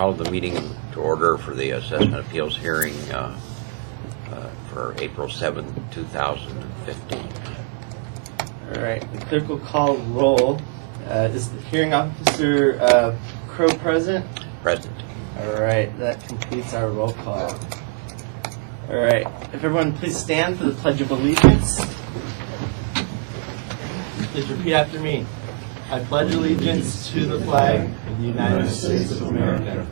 call the meeting to order for the Assessment Appeals hearing for April 7th, 2015. All right, the clerk will call roll. Is the hearing officer Crow present? Present. All right, that completes our roll call. All right, if everyone please stand for the Pledge of Allegiance. Please repeat after me. I pledge allegiance to the flag of the United States of America,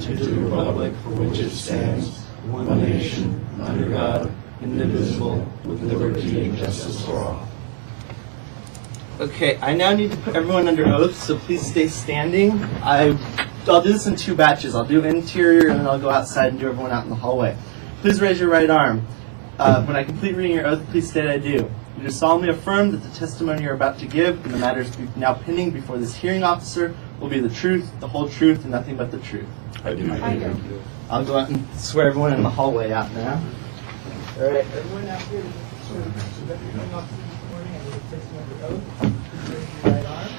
to the republic for which it stands, one nation, under God, indivisible, with liberty and justice for all. Okay, I now need to put everyone under oath, so please stay standing. I'll do this in two batches. I'll do interior and then I'll go outside and do everyone out in the hallway. Please raise your right arm. When I complete reading your oath, please state I do. You do solemnly affirm that the testimony you're about to give and the matters now pending before this hearing officer will be the truth, the whole truth, and nothing but the truth. I do. I'll go out and swear everyone in the hallway out now. All right, everyone out here, swear that you're hearing officer this morning and will take you under oath. Please raise your right arm.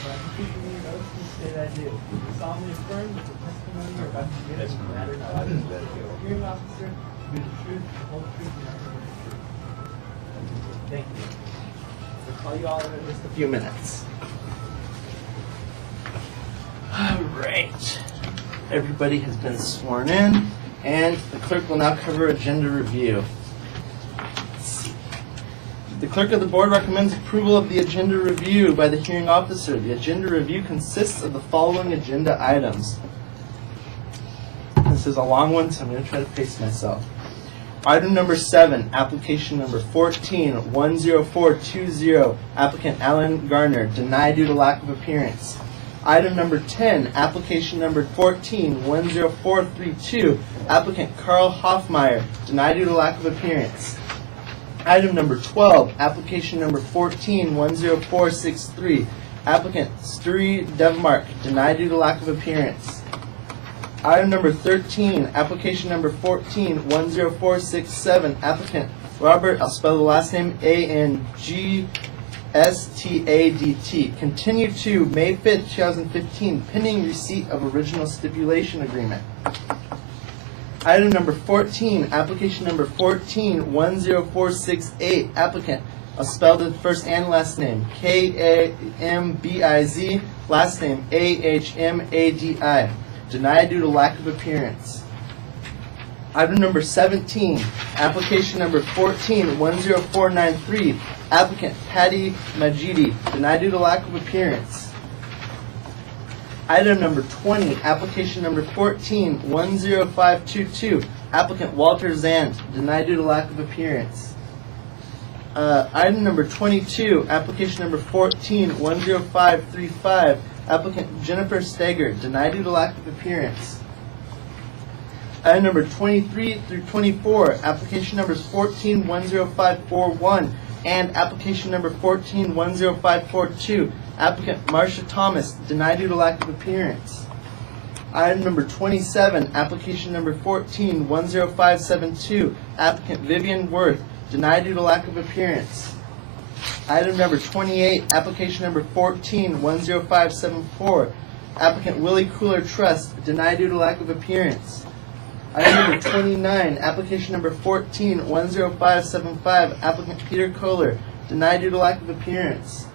When I complete reading your oath, please state I do. You solemnly affirm that the testimony you're about to give and the matters now pending before the hearing officer will be the truth, the whole truth, and nothing but the truth. Thank you. We'll call you all in just a few minutes. All right. Everybody has been sworn in, and the clerk will now cover agenda review. Let's see. The clerk of the board recommends approval of the agenda review by the hearing officer. The agenda review consists of the following agenda items. This is a long one, so I'm going to try to pace myself. Item number 7, application number 14-10420, applicant Alan Garner, denied due to lack of appearance. Item number 10, application number 14-10432, applicant Carl Hoffmeyer, denied due to lack of appearance. Item number 12, application number 14-10463, applicant Sturi Devmark, denied due to lack of appearance. Item number 13, application number 14-10467, applicant Robert, I'll spell the last name, A-N-G-S-T-A-D-T. Continue to May 5th, 2015, pending receipt of original stipulation agreement. Item number 14, application number 14-10468, applicant, I'll spell the first and last name, K-A-M-B-I-Z, last name, A-H-M-A-D-I. Denied due to lack of appearance. Item number 17, application number 14-10493, applicant Patty Majidi, denied due to lack of appearance. Item number 20, application number 14-10522, applicant Walter Zant, denied due to lack of appearance. Item number 22, application number 14-10535, applicant Jennifer Steger, denied due to lack of appearance. Item number 23 through 24, application numbers 14-10541 and application number 14-10542, applicant Marsha Thomas, denied due to lack of appearance. Item number 27, application number 14-10572, applicant Vivian Worth, denied due to lack of appearance. Item number 28, application number 14-10574, applicant Willie Cooler Trust, denied due to lack of appearance. Item number 29, application number 14-10575, applicant Peter Kohler, denied due to lack of appearance.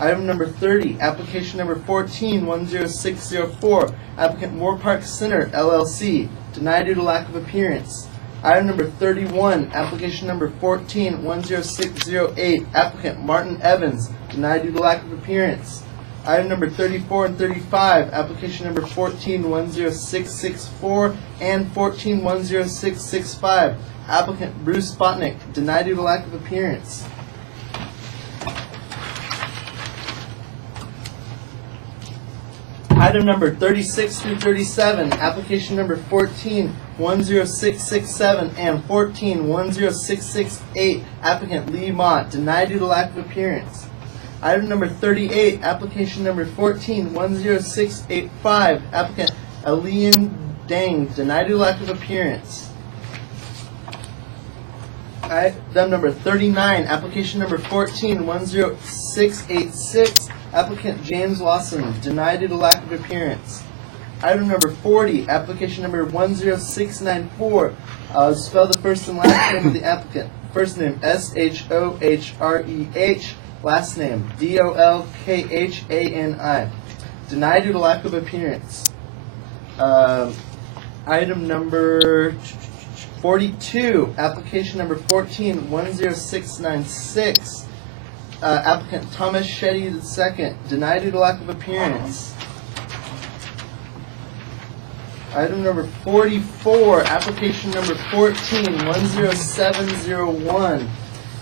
Item number 30, application number 14-10604, applicant Moore Park Center, LLC, denied due to lack of appearance. Item number 31, application number 14-10608, applicant Martin Evans, denied due to lack of appearance. Item number 34 and 35, application number 14-10664 and 14-10665, applicant Bruce Spotnick, denied due to lack of appearance. Item number 36 through 37, application number 14-10667 and 14-10668, applicant Lee Mott, denied due to lack of appearance. Item number 38, application number 14-10685, applicant Alian Dang, denied due to lack of appearance. Item number 39, application number 14-10686, applicant James Lawson, denied due to lack of appearance. Item number 40, application number 10694. Spell the first and last name of the applicant. First name S-H-O-H-R-E-H. Last name D-O-L-K-H-A-N-I. Denied due to lack of appearance. Item number 42, application number 1410696. Applicant Thomas Shetty II, denied due to lack of appearance. Item number 44, application number 1410701.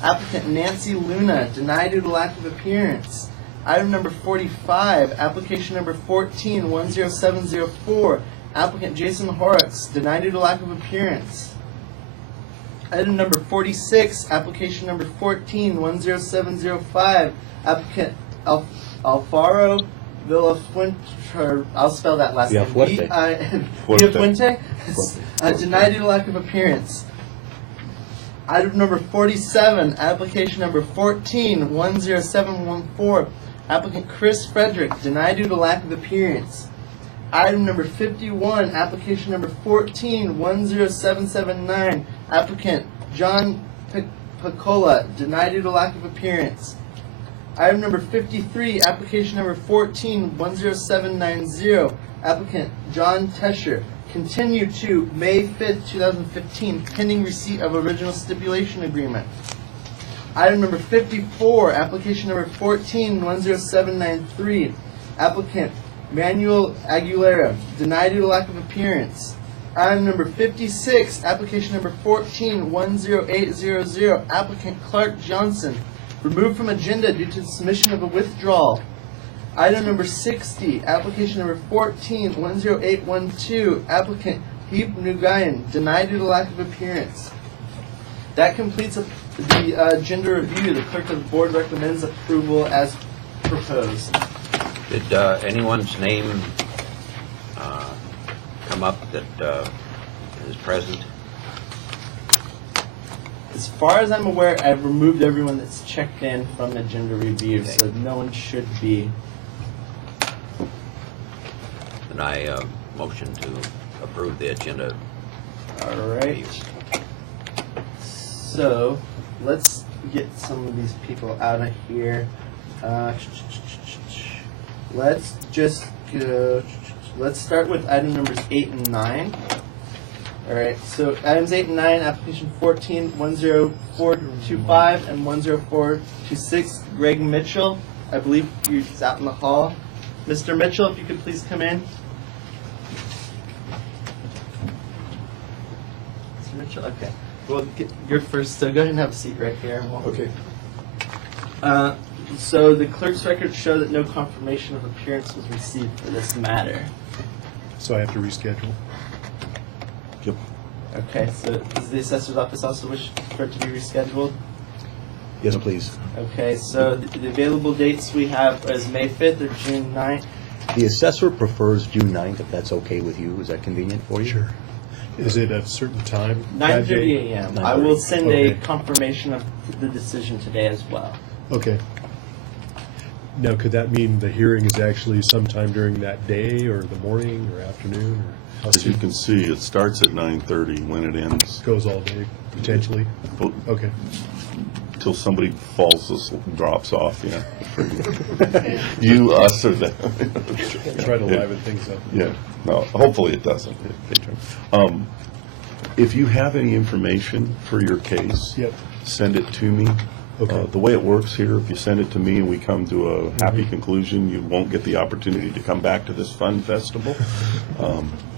Applicant Nancy Luna, denied due to lack of appearance. Item number 45, application number 1410704. Applicant Jason Horrocks, denied due to lack of appearance. Item number 46, application number 1410705. Applicant Alfaro Villafuente, I'll spell that last name. Villafuente, denied due to lack of appearance. Item number 47, application number 1410714. Applicant Chris Frederick, denied due to lack of appearance. Item number 51, application number 1410779. Applicant John Picola, denied due to lack of appearance. Item number 53, application number 1410790. Applicant John Tesher, continue to May 5th, 2015, pending receipt of original stipulation agreement. Item number 54, application number 1410793. Applicant Manuel Aguilera, denied due to lack of appearance. Item number 56, application number 1410800. Applicant Clark Johnson, removed from agenda due to the submission of a withdrawal. Item number 60, application number 1410812. Applicant Heap Nugayan, denied due to lack of appearance. That completes the agenda review. The clerk of the board recommends approval as proposed. Did anyone's name come up that is present? As far as I'm aware, I've removed everyone that's checked in from agenda review, Okay. so no one should be. And I motion to approve the agenda. All right. So let's get some of these people out of here. Let's just go. Let's start with item numbers 8 and 9. All right. So items 8 and 9, application 1410425 and 10426. Greg Mitchell, I believe you're out in the hall. Mr. Mitchell, if you could please come in. Mr. Mitchell, okay. Well, you're first, so go ahead and have a seat right here. Okay. So the clerk's records show that no confirmation of appearance was received for this matter. So I have to reschedule? Yep. Okay, so does the assessor's office also wish for it to be rescheduled? Yes, please. Okay, so the available dates we have is May 5th or June 9th. The assessor prefers June 9th, if that's okay with you. Is that convenient for you? Sure. Is it a certain time? 9:30 a.m. I will send Okay. a confirmation of the decision today as well. Okay. Now, could that mean the hearing is actually sometime during that day, or the morning, or afternoon, or how As you soon? can see, it starts at 9:30 when it ends, Goes all day, potentially? Okay. till somebody drops off, yeah. You, us, or them. Try to liven things up. Yeah, no, hopefully it doesn't. If you have any information for your case, Yep. send it to me. Okay. The way it works here, if you send it to me and we come to a happy conclusion, you won't get the opportunity to come back to this fun festival.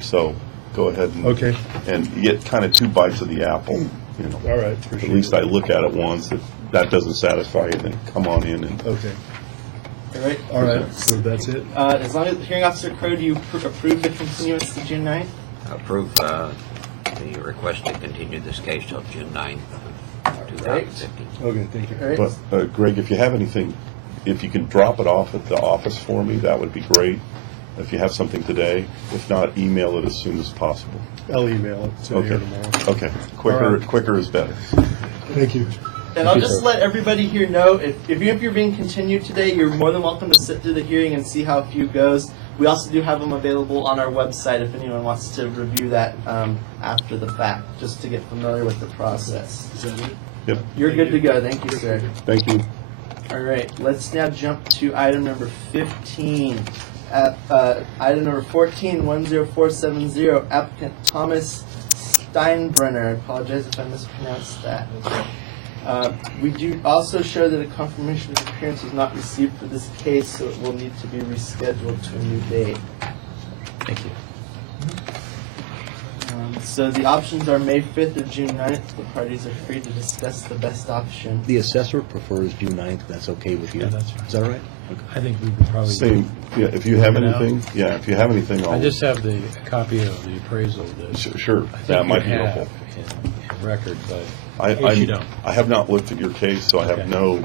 So go ahead Okay. and you get kind of two bites of the apple, you know. All right. At least I look at it once. If that doesn't satisfy you, then come on in and Okay. All right? All right, so that's it? As long as, Hearing Officer Crowe, do you approve the continuance to June 9th? Approve the request to continue this case till June 9th, 2015. Okay, thank you. All right? But Greg, if you have anything, if you can drop it off at the office for me, that would be great. If you have something today, if not, email it as soon as possible. I'll email it to you tomorrow. Okay, quicker is better. Thank you. And I'll just let everybody here know, if you're being continued today, you're more than welcome to sit through the hearing and see how a few goes. We also do have them available on our website if anyone wants to review that after the fact, just to get familiar with the process. Yep, You're good to go. Thank you, sir. thank you. All right, let's now jump to item number 15. Item number 14, 10470, applicant Thomas Steinbrenner. I apologize if I mispronounced that. We do also show that a confirmation of appearance was not received for this case, so it will need to be rescheduled to a new date. Thank you. So the options are May 5th or June 9th. The parties are free to discuss the best option. The assessor prefers June 9th, that's okay with you? Yeah, that's fine. Is that all right? I think we could probably. Same, yeah, if you have Check it out. anything, if you have anything, I I'll, just have the copy of the appraisal that sure, I think that might be you helpful. have in record, but I, in case you I, don't. I have not looked at your case, so I have Okay. no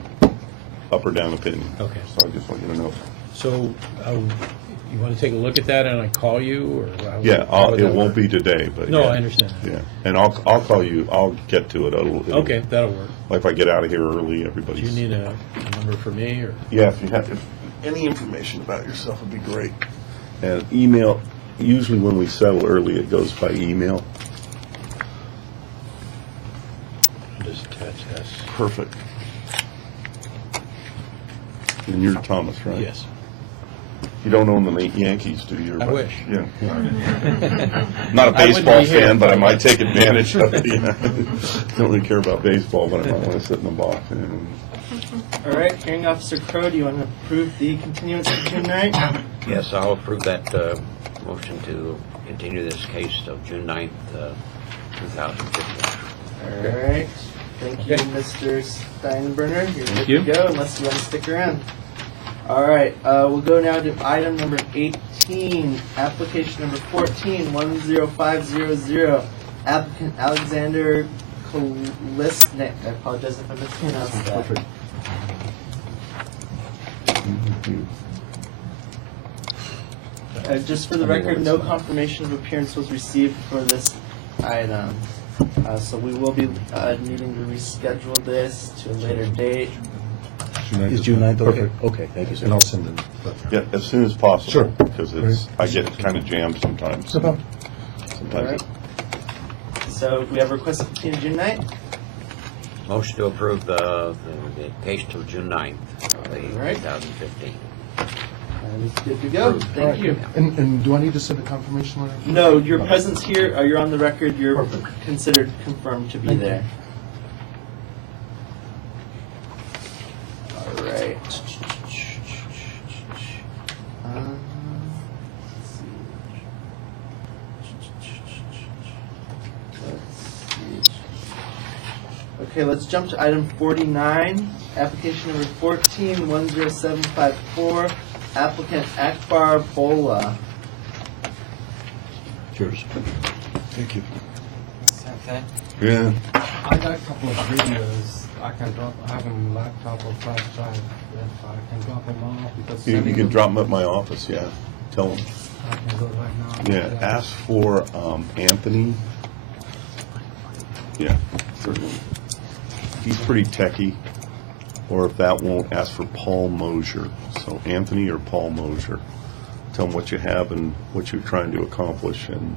up or down opinion. Okay. So I just want you to know. So, you want to take a look at that and I call you, or? Yeah, how would it that won't work? be today, but. No, yeah. I understand that. Yeah, and I'll call you, I'll get to it. It'll- Okay, that'll work. Like if I get out of here early, Do everybody's. you need a number for me, or? Yeah, if you have, if any information about yourself would be great. And email, usually when we settle early, it goes by email. Just attach this. Perfect. And you're Thomas, right? Yes. You don't own the Yankees, do you? I wish. Yeah. Not a I wouldn't baseball be here fan, if but I I might was. take advantage of it. Don't really care about baseball, but I might want to sit in the box. All right, hearing officer Crowe, do you want to approve the continuance of June 9th? Yes, I'll approve that motion to continue this case till June 9th, 2015. All right. Thank you, Okay. Mr. Steinbrenner. You're Thank good you. to go unless you want to stick around. All right. We'll go now to item number 18, application number 14, 10500, applicant Alexander Kolisnik. I apologize if I mispronounced that. Perfect. Just for the record, no confirmation of appearance was received for this item. So we will be needing to reschedule this to a later date. Is June 9th okay? Perfect. Okay, thank you, sir. And I'll send them. Yeah, as soon as possible. Sure. Because it's, I get kind of jammed sometimes. No problem. Sometimes All right. So we have a request to continue June 9th. Motion to approve the case till June 9th, All right. 2015. That is good to go. Thank you. And do I need to send a confirmation letter? No, your presence here, you're on the record, you're Perfect. considered confirmed to be Thank you. there. All right. Let's see. Okay, let's jump to item 49, application number 14, 10754, applicant Akbar Bola. Cheers. Thank you. Okay. Yeah. I got a couple of videos. I can drop. I have them laptop or flash drive. If I can drop them off because You can drop them at my office, yeah. Tell them. I can go right now. Yeah, ask for Anthony. Yeah, certainly. He's pretty techie. Or if that won't, ask for Paul Mosier. So Anthony or Paul Mosier. Tell them what you have and what you're trying to accomplish. And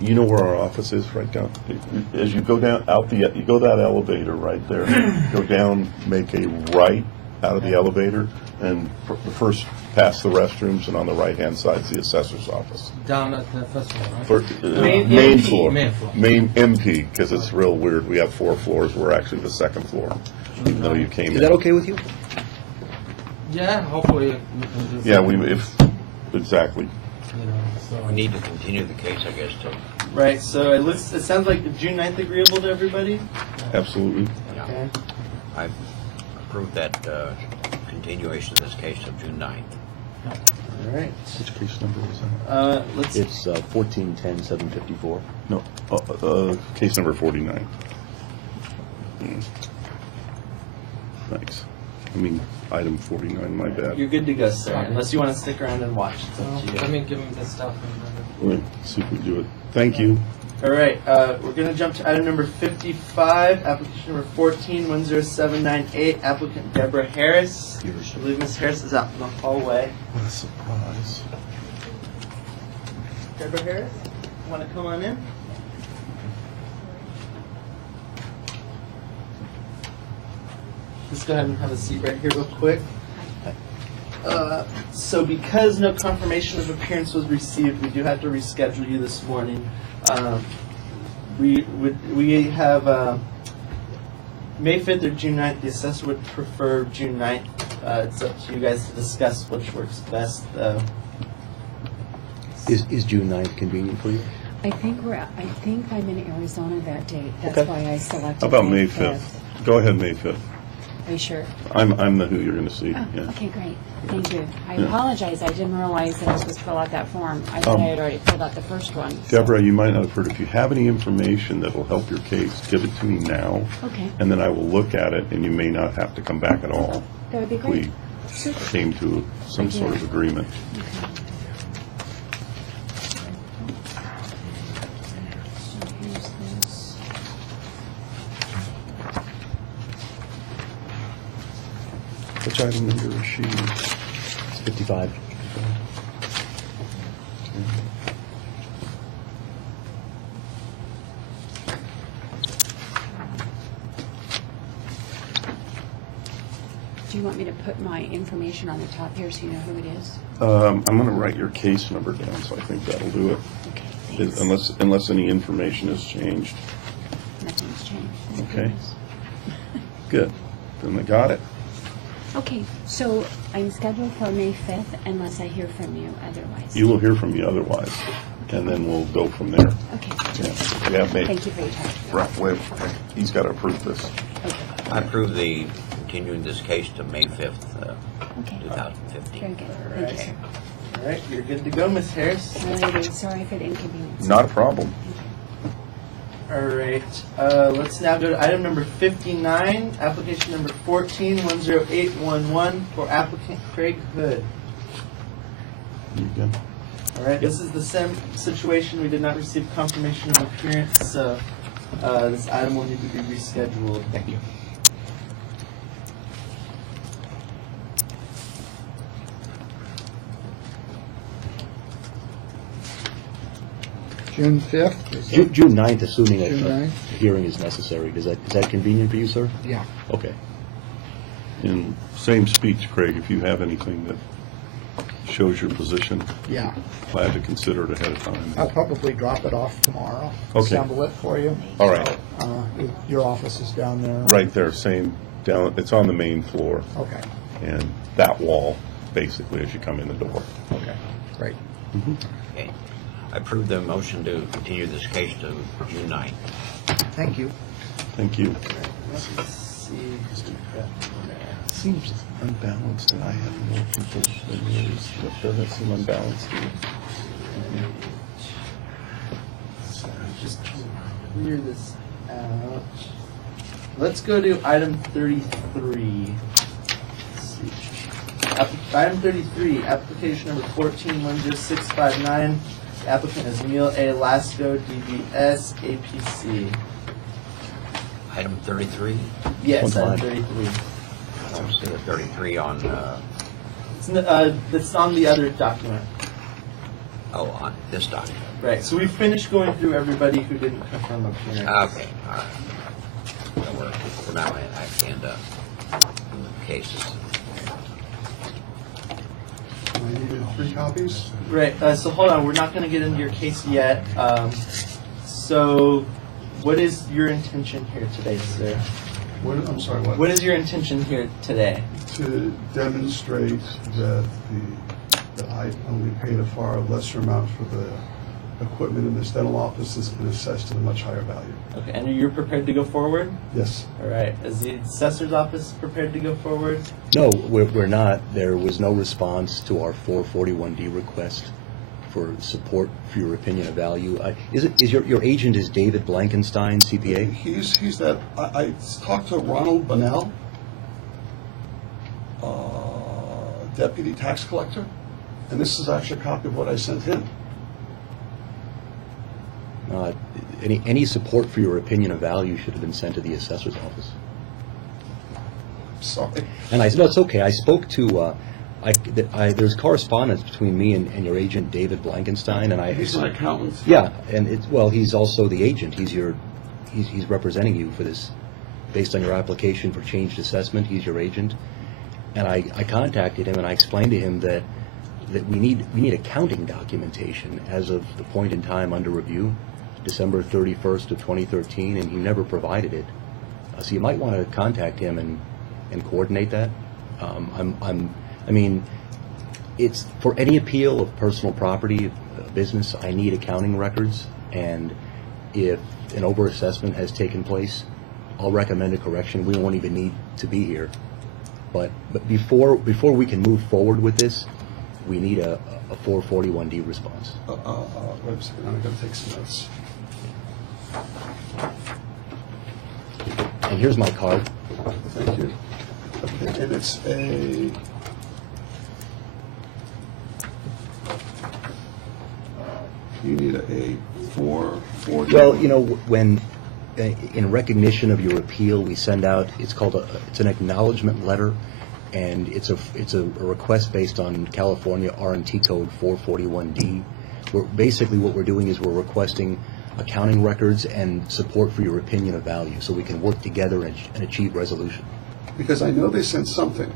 you know where our office is, right down, as you go down, you go that elevator right there. Go down, make a right out of the elevator, and first past the restrooms, and on the right-hand side is the assessor's office. Down at the first one, right? Main Main MP. floor. Main floor. Main MP, because it's real weird. We have 4 floors. We're actually the 2nd floor. Even though you came in. Is that okay with you? Yeah. Hopefully we can do. Yeah, something, exactly. You know, so We need to continue the case, I guess, till, Right, so it sounds like June 9th agreeable to everybody? Absolutely. yeah. Okay. I approve that continuation of this case till June 9th. All right. Which case number is that? Let's, It's 1410-754. No, case number 49. Thanks. I mean, item 49, my bad. you're good to go, sir, unless you want to stick around and watch. It's up to you. let me give him the stuff. And Right, see if we do it. Thank you. All right, we're going to jump to item number 55, application number 14-10798, applicant Deborah Harris. I believe Ms. Harris is out in the hallway. What a surprise. Deborah Harris, want to come on in? Just go ahead and have a seat right here real quick. So because no confirmation of appearance was received, we do have to reschedule you this morning. We have May 5th or June 9th. The assessor would prefer June 9th. It's up to you guys to discuss which works best. Is June 9th convenient for you? I think I'm in Arizona that date. That's Okay. why I selected. How about May 5th? Go ahead, May 5th. Are you sure? I'm the who you're going to see. Oh, Yeah. okay, great. Thank you. I Yeah. apologize. I didn't realize that I was supposed to fill out that form. I thought I had already filled out the first one. so- Deborah, you might not have heard, if you have any information that will help your case, give it to me now, Okay, and then I will look at it, and you may not have to come back at all. that would be We great. Super. came to some sort of agreement. So here's this. Which item number is she? It's 55. Do you want me to put my information on the top here so you know who it is? I'm going to write your case number down, so I think that'll do it. Okay, thanks. Unless any information has changed. Nothing's changed. Thank Okay. goodness. Good. Then I got it. Okay, so I'm scheduled for May 5th unless I hear from you otherwise. You will hear from me otherwise, and then we'll go from there. Okay. Yeah. Yeah, May. Thank you for your time. Right, wait, he's got to approve this. Okay. I approve the continuing this case to May 5th, Okay. 2015. Very good. All Thank you, right. sir. All right, you're good to go, Ms. Harris. Alrighty, sorry for the inconvenience. Not a problem. All right, let's now go to item number 59, application number 14-10811 for applicant Craig Hood. You good? All right, this is the same situation. We did not receive confirmation of appearance, so this item will need to be rescheduled. Thank you. June 5th? is June that- June 9th, assuming a June 9th? hearing is necessary. Is that convenient for you, sir? Yeah. Okay. In same speech, Craig, if you have anything that shows your position, Yeah. glad to consider it ahead of time. I'll probably drop it off tomorrow. Okay. Assemble it for you. All right. Your office is down there? Right there, same, down, it's on the main floor, Okay, and that wall, basically, as you come in the door. okay, great. Okay. I approve the motion to continue this case to June 9th. Thank you. Thank you. Let's see. Seems unbalanced, and I have more people than yours. Doesn't it seem unbalanced to you? Just clear this out. Let's go to item 33. Let's see. Item 33, application number 14-10659. The applicant is Neil A. Lasco, DBS, APC. Item 33? Yes, One item five. 33. I don't see the 33 on, It's on the other document. on this document. Right, so we finished going through everybody who didn't confirm appearance. Okay, all right. So we're now actually into the cases. I needed 3 copies? Right, so hold on, we're not gonna get into your case yet. So what is your intention here today, sir? I'm sorry, what? What is your intention here today? To demonstrate that I only paid a far lesser amount for the equipment in this dental office has been assessed at a much higher value. Okay, and you're prepared to go forward? Yes. All right, is the assessor's office prepared to go forward? No, we're not. There was no response to our 441D request for support for your opinion of value. Is your agent is David Blankenstein, CPA? He's that, I talked to Ronald Bunnell, deputy tax collector, and this is actually a copy of what I sent him. any support for your opinion of value should have been sent to the assessor's office. Sorry. And I said, no, it's okay. I spoke to, there's correspondence between me and your agent, David Blankenstein, and I. He's an accountant. Yeah, and he's also the agent. He's representing you for this, based on your application for changed assessment. He's your agent. And I contacted him and I explained to him that we need accounting documentation as of the point in time under review, December 31st of 2013, and he never provided it. So you might want to contact him and coordinate that. I mean, it's for any appeal of personal property, business, I need accounting records, and if an overassessment has taken place, I'll recommend a correction. We won't even need to be here. But before we can move forward with this, we need a 441D response. Wait a second, I'm gonna take some notes. And here's my card. Thank you. Okay, and it's you need a 440. Well, you know, when in recognition of your appeal, we send out, it's an acknowledgement letter, and it's a request based on California R&T code 441D. Basically what we're doing is we're requesting accounting records and support for your opinion of value, so we can work together and achieve resolution. Because I know they sent something,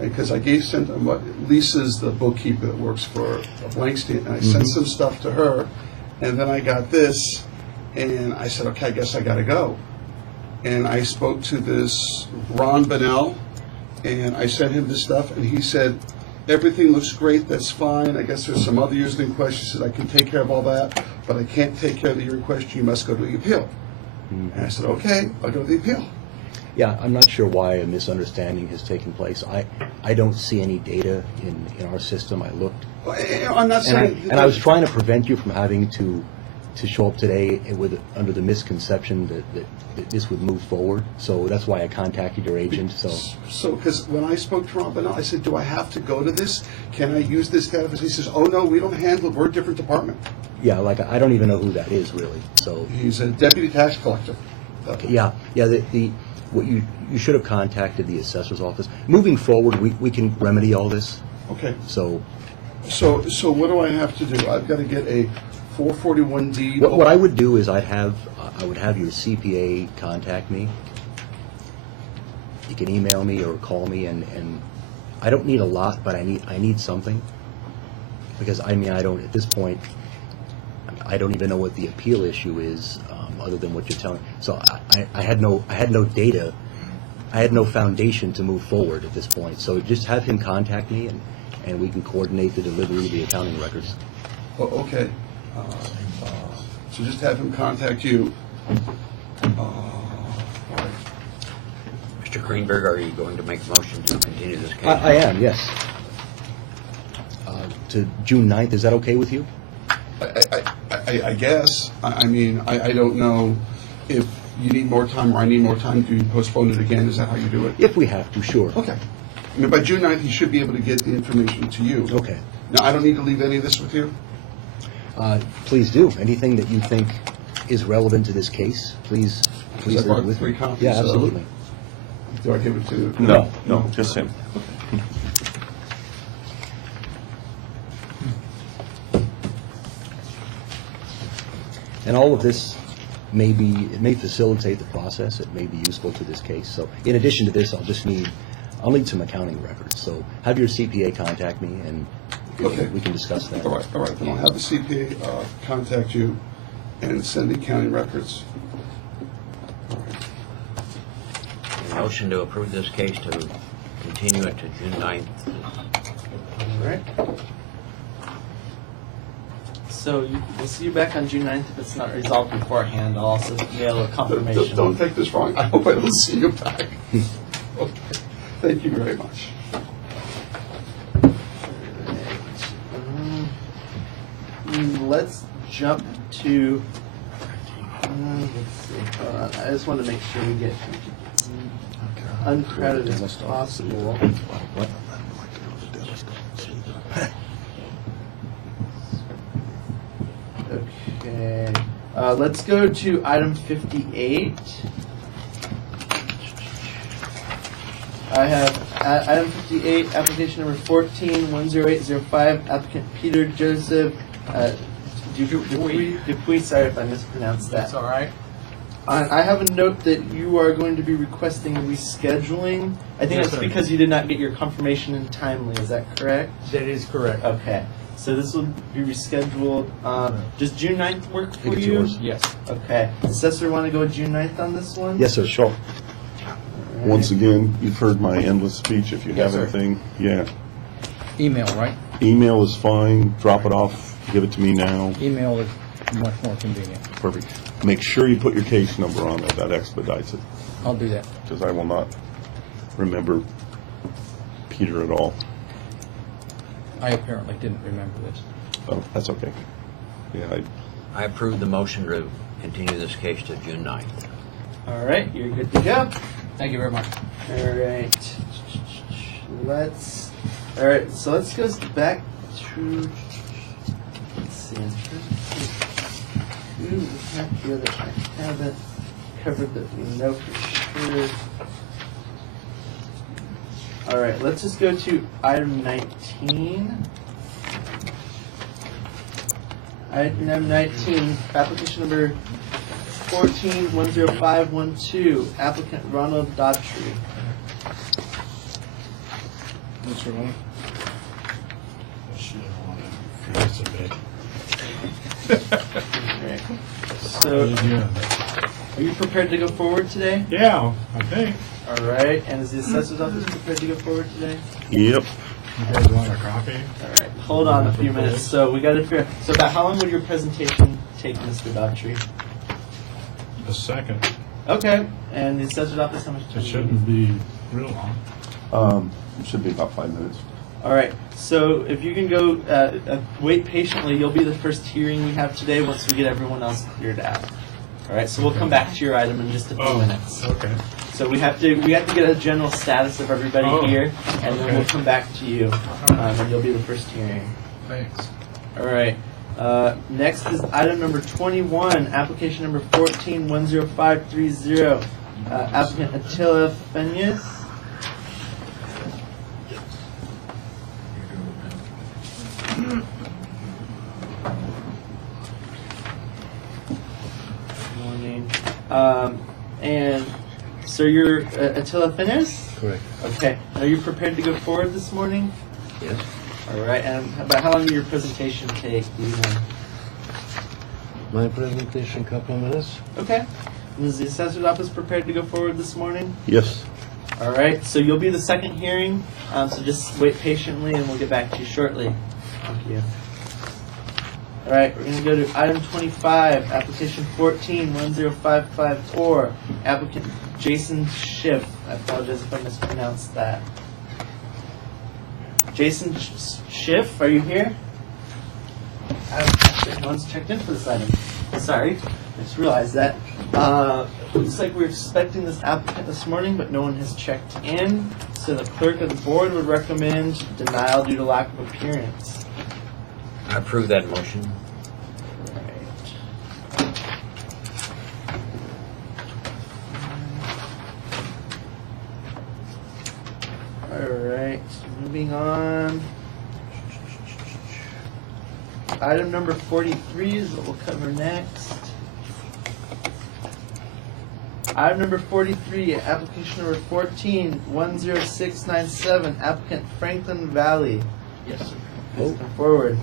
because I sent them what Lisa's the bookkeeper that works for Blankstein, and I sent some stuff to her, and then I got this, and I said, okay, I guess I gotta go. And I spoke to this Ron Bonnell, and I sent him this stuff, and he said, everything looks great, that's fine. I guess there's some other years in question. He said, I can take care of all that, but I can't take care of your request. You must go to the appeal. And I said, okay, I'll go to the appeal. Yeah, I'm not sure why a misunderstanding has taken place. I don't see any data in our system. I looked. I'm not saying. And I was trying to prevent you from having to show up today under the misconception that this would move forward. So that's why I contacted your agent. So because when I spoke to Ron Bonnell, I said, do I have to go to this? Can I use this kind of? He says, oh no, we don't handle it. We're a different department. yeah, like I don't even know who that is really. So He's a deputy tax collector. okay, yeah. What you should have contacted the assessor's office. Moving forward, we can remedy all this. Okay. So So what do I have to do? I've got to get a 441D. what I would do is I would have your CPA contact me. You can email me or call me, and I don't need a lot, but I need something, because I don't at this point. I don't even know what the appeal issue is, other than what you're telling. So I had no data, I had no foundation to move forward at this point. So just have him contact me, and we can coordinate the delivery of the accounting records. Oh, okay. So just have him contact you. Mr. Greenberg, are you going to make a motion to continue this case? I am, yes. To June 9th, is that okay with you? I guess. I mean, I don't know if you need more time or I need more time. Do you postpone it again? Is that how you do it? If we have to, sure. Okay. I mean, by June 9th, he should be able to get the information to you. Okay. Now, I don't need to leave any of this with you? Please do. Anything that you think is relevant to this case, please I leave brought it with 3 me. copies, Yeah, so- absolutely. Do I give it to? No, just him. And all of this it may facilitate the process. It may be useful to this case. So in addition to this, I'll need some accounting records. So have your CPA contact me, and Okay. we can discuss that. All right. Then I'll have the CPA contact you and send the accounting records. All right. Motion to approve this case to continue it to June 9th. All right. So we'll see you back on June 9th. If it's not resolved beforehand, I'll also mail a confirmation. Don't take this wrong. I hope I don't see you back. Okay. Thank you very much. Let's jump to. Let's see. Hold on. I just want to make sure we get uncredited as possible. What? Okay. Let's go to item 58. I have item 58, application number 14-10805, applicant Peter Joseph Dupuy. Sorry if I mispronounced that. That's all right. I have a note that you are going to be requesting rescheduling. I think Yes, that's sir. because you did not get your confirmation in timely. Is that correct? That is correct. Okay. So this will be rescheduled. Does June 9th work for it's you? yours. Yes. Okay. Assessor, want to go June 9th on this one? Yes, sir. Sure. Once again, you've heard my endless speech. If you Yes, have sir. anything, yeah. Email, right? Email is fine. Drop it off. Give it to me now. Email is much more convenient. Perfect. Make sure you put your case number on it. That expedites it, I'll do that. because I will not remember Peter at all. I apparently didn't remember this. Oh, that's okay. Yeah, I approve the motion to continue this case to June 9th. All right. You're good to go. Thank you very much. All right. All right. So let's go back to. Let's see. I'm trying to think who we have here that I haven't covered that we know for sure. All right. Let's just go to item 19. Item 19, application number 14-10512, applicant Ronald Daughtry. What's your name? Alright. So, are you prepared to go forward today? Yeah, I think. Alright, and is the assessor's office prepared to go forward today? yep. You guys want a copy? Alright, hold on a few minutes. So we gotta figure, so about how long would your presentation take, Mr. Daughtry? A second. Okay, and the assessor's office, how much time? It shouldn't be real long. It should be about 5 minutes. All right, so if you can go, wait patiently, you'll be the first hearing we have today once we get everyone else cleared out. All right, so we'll come back to your item in just a few minutes. Okay. So we have to get a general status of everybody Oh, here, and then okay. we'll come back to you, and you'll be the first hearing. Thanks. All right. Next is item number 21, application number 14-10530, applicant Attila Fenyas. Morning. And so you're Attila Fenyas? Correct. Okay. Are you prepared to go forward this morning? Yes. All right. And about how long will your presentation take? Do you know? My presentation, couple of minutes. Okay. And is the assessor's office prepared to go forward this morning? Yes. All right. So you'll be the second hearing. So just wait patiently, and we'll get back to you shortly. Thank you. All right. We're going to go to item 25, application 14-10554, applicant Jason Schiff. I apologize if I mispronounced that. Jason Schiff, are you here? No one's checked in for this item. Sorry, I just realized that. Looks like we're expecting this applicant this morning, but no one has checked in. So the clerk of the board would recommend denial due to lack of appearance. I approve that motion. Right. All right, moving on. Item number 43 is what we'll cover next. Item number 43, application number 14-10697, applicant Franklin Valley. Yes, sir. Please come forward.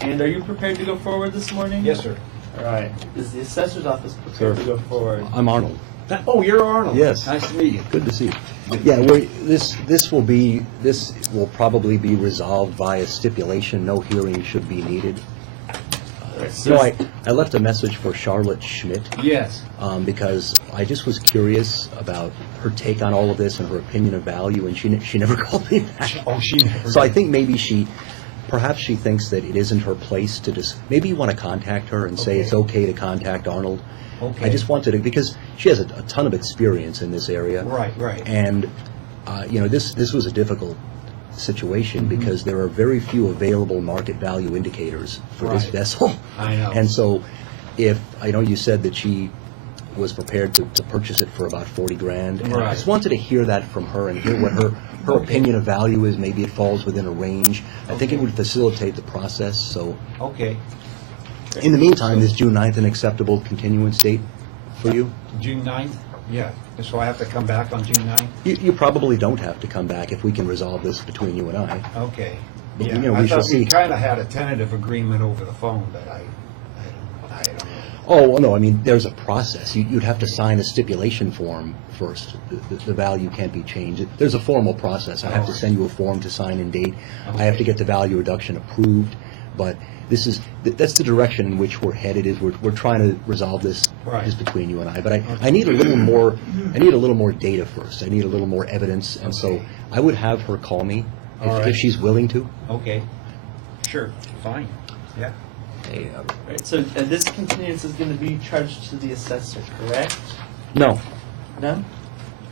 And are you prepared to go forward this morning? Yes, sir. All right. Is the assessor's office prepared to go forward? I'm Arnold. Oh, you're Arnold. Yes. Nice to meet you. Good to see you. Yeah, this will probably be resolved via stipulation. No hearing should be needed. All right, So I left a message for Charlotte Schmidt Yes. because I just was curious about her take on all of this and her opinion of value, and she never called me back. Oh, she never. So I think maybe perhaps she thinks that it isn't her place to just, maybe you want to contact her and say it's okay to contact Arnold. Okay. I just wanted to, because she has a ton of experience in this area. Right, right. And, this was a difficult situation because there are very few available market value indicators for this Right. vessel. I know. And so if, I know you said that she was prepared to purchase it for about 40 grand. And I Right. just wanted to hear that from her and hear what her opinion of value is. Maybe it falls within a range. I think it would facilitate the process, so. Okay, In the meantime, is June 9th an acceptable continuance date for you? June 9th? Yeah, so I have to come back on June 9th? You probably don't have to come back if we can resolve this between you and I. Okay. But, Yeah, you know, I we shall thought we see. kind of had a tentative agreement over the phone, but I don't know. Oh, well, no, I mean, there's a process. You'd have to sign a stipulation form first. The value can't be changed. There's a formal process. I have to send you a form to sign and date. I have to get the value reduction approved. But that's the direction in which we're headed, is we're trying to resolve this Right. just between you and I. But I need a little more data first. I need a little more evidence. And so I would have her call me All if right. she's willing to. Okay, sure, fine, yeah. Hey, Right, so this continuance is going to be charged to the assessor, correct? No, No?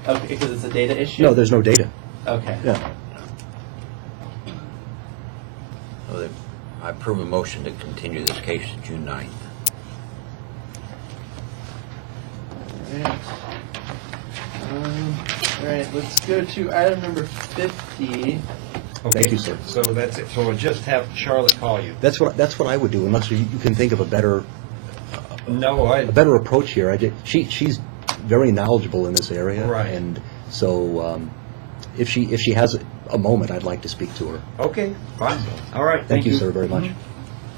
Okay, because it's a data issue? no, there's no data. Okay. Yeah. so that- I approve a motion to continue this case to June 9th. Alright. Alright, let's go to item number 50. Okay, Thank you, sir. So that's it, so we'll just have Charlotte call you? That's what I would do, unless you can think of a better No, approach here. She's very knowledgeable in this area, Right. and so if she has a moment, I'd like to speak to her. okay, fine, all right, Thank you, sir, very much.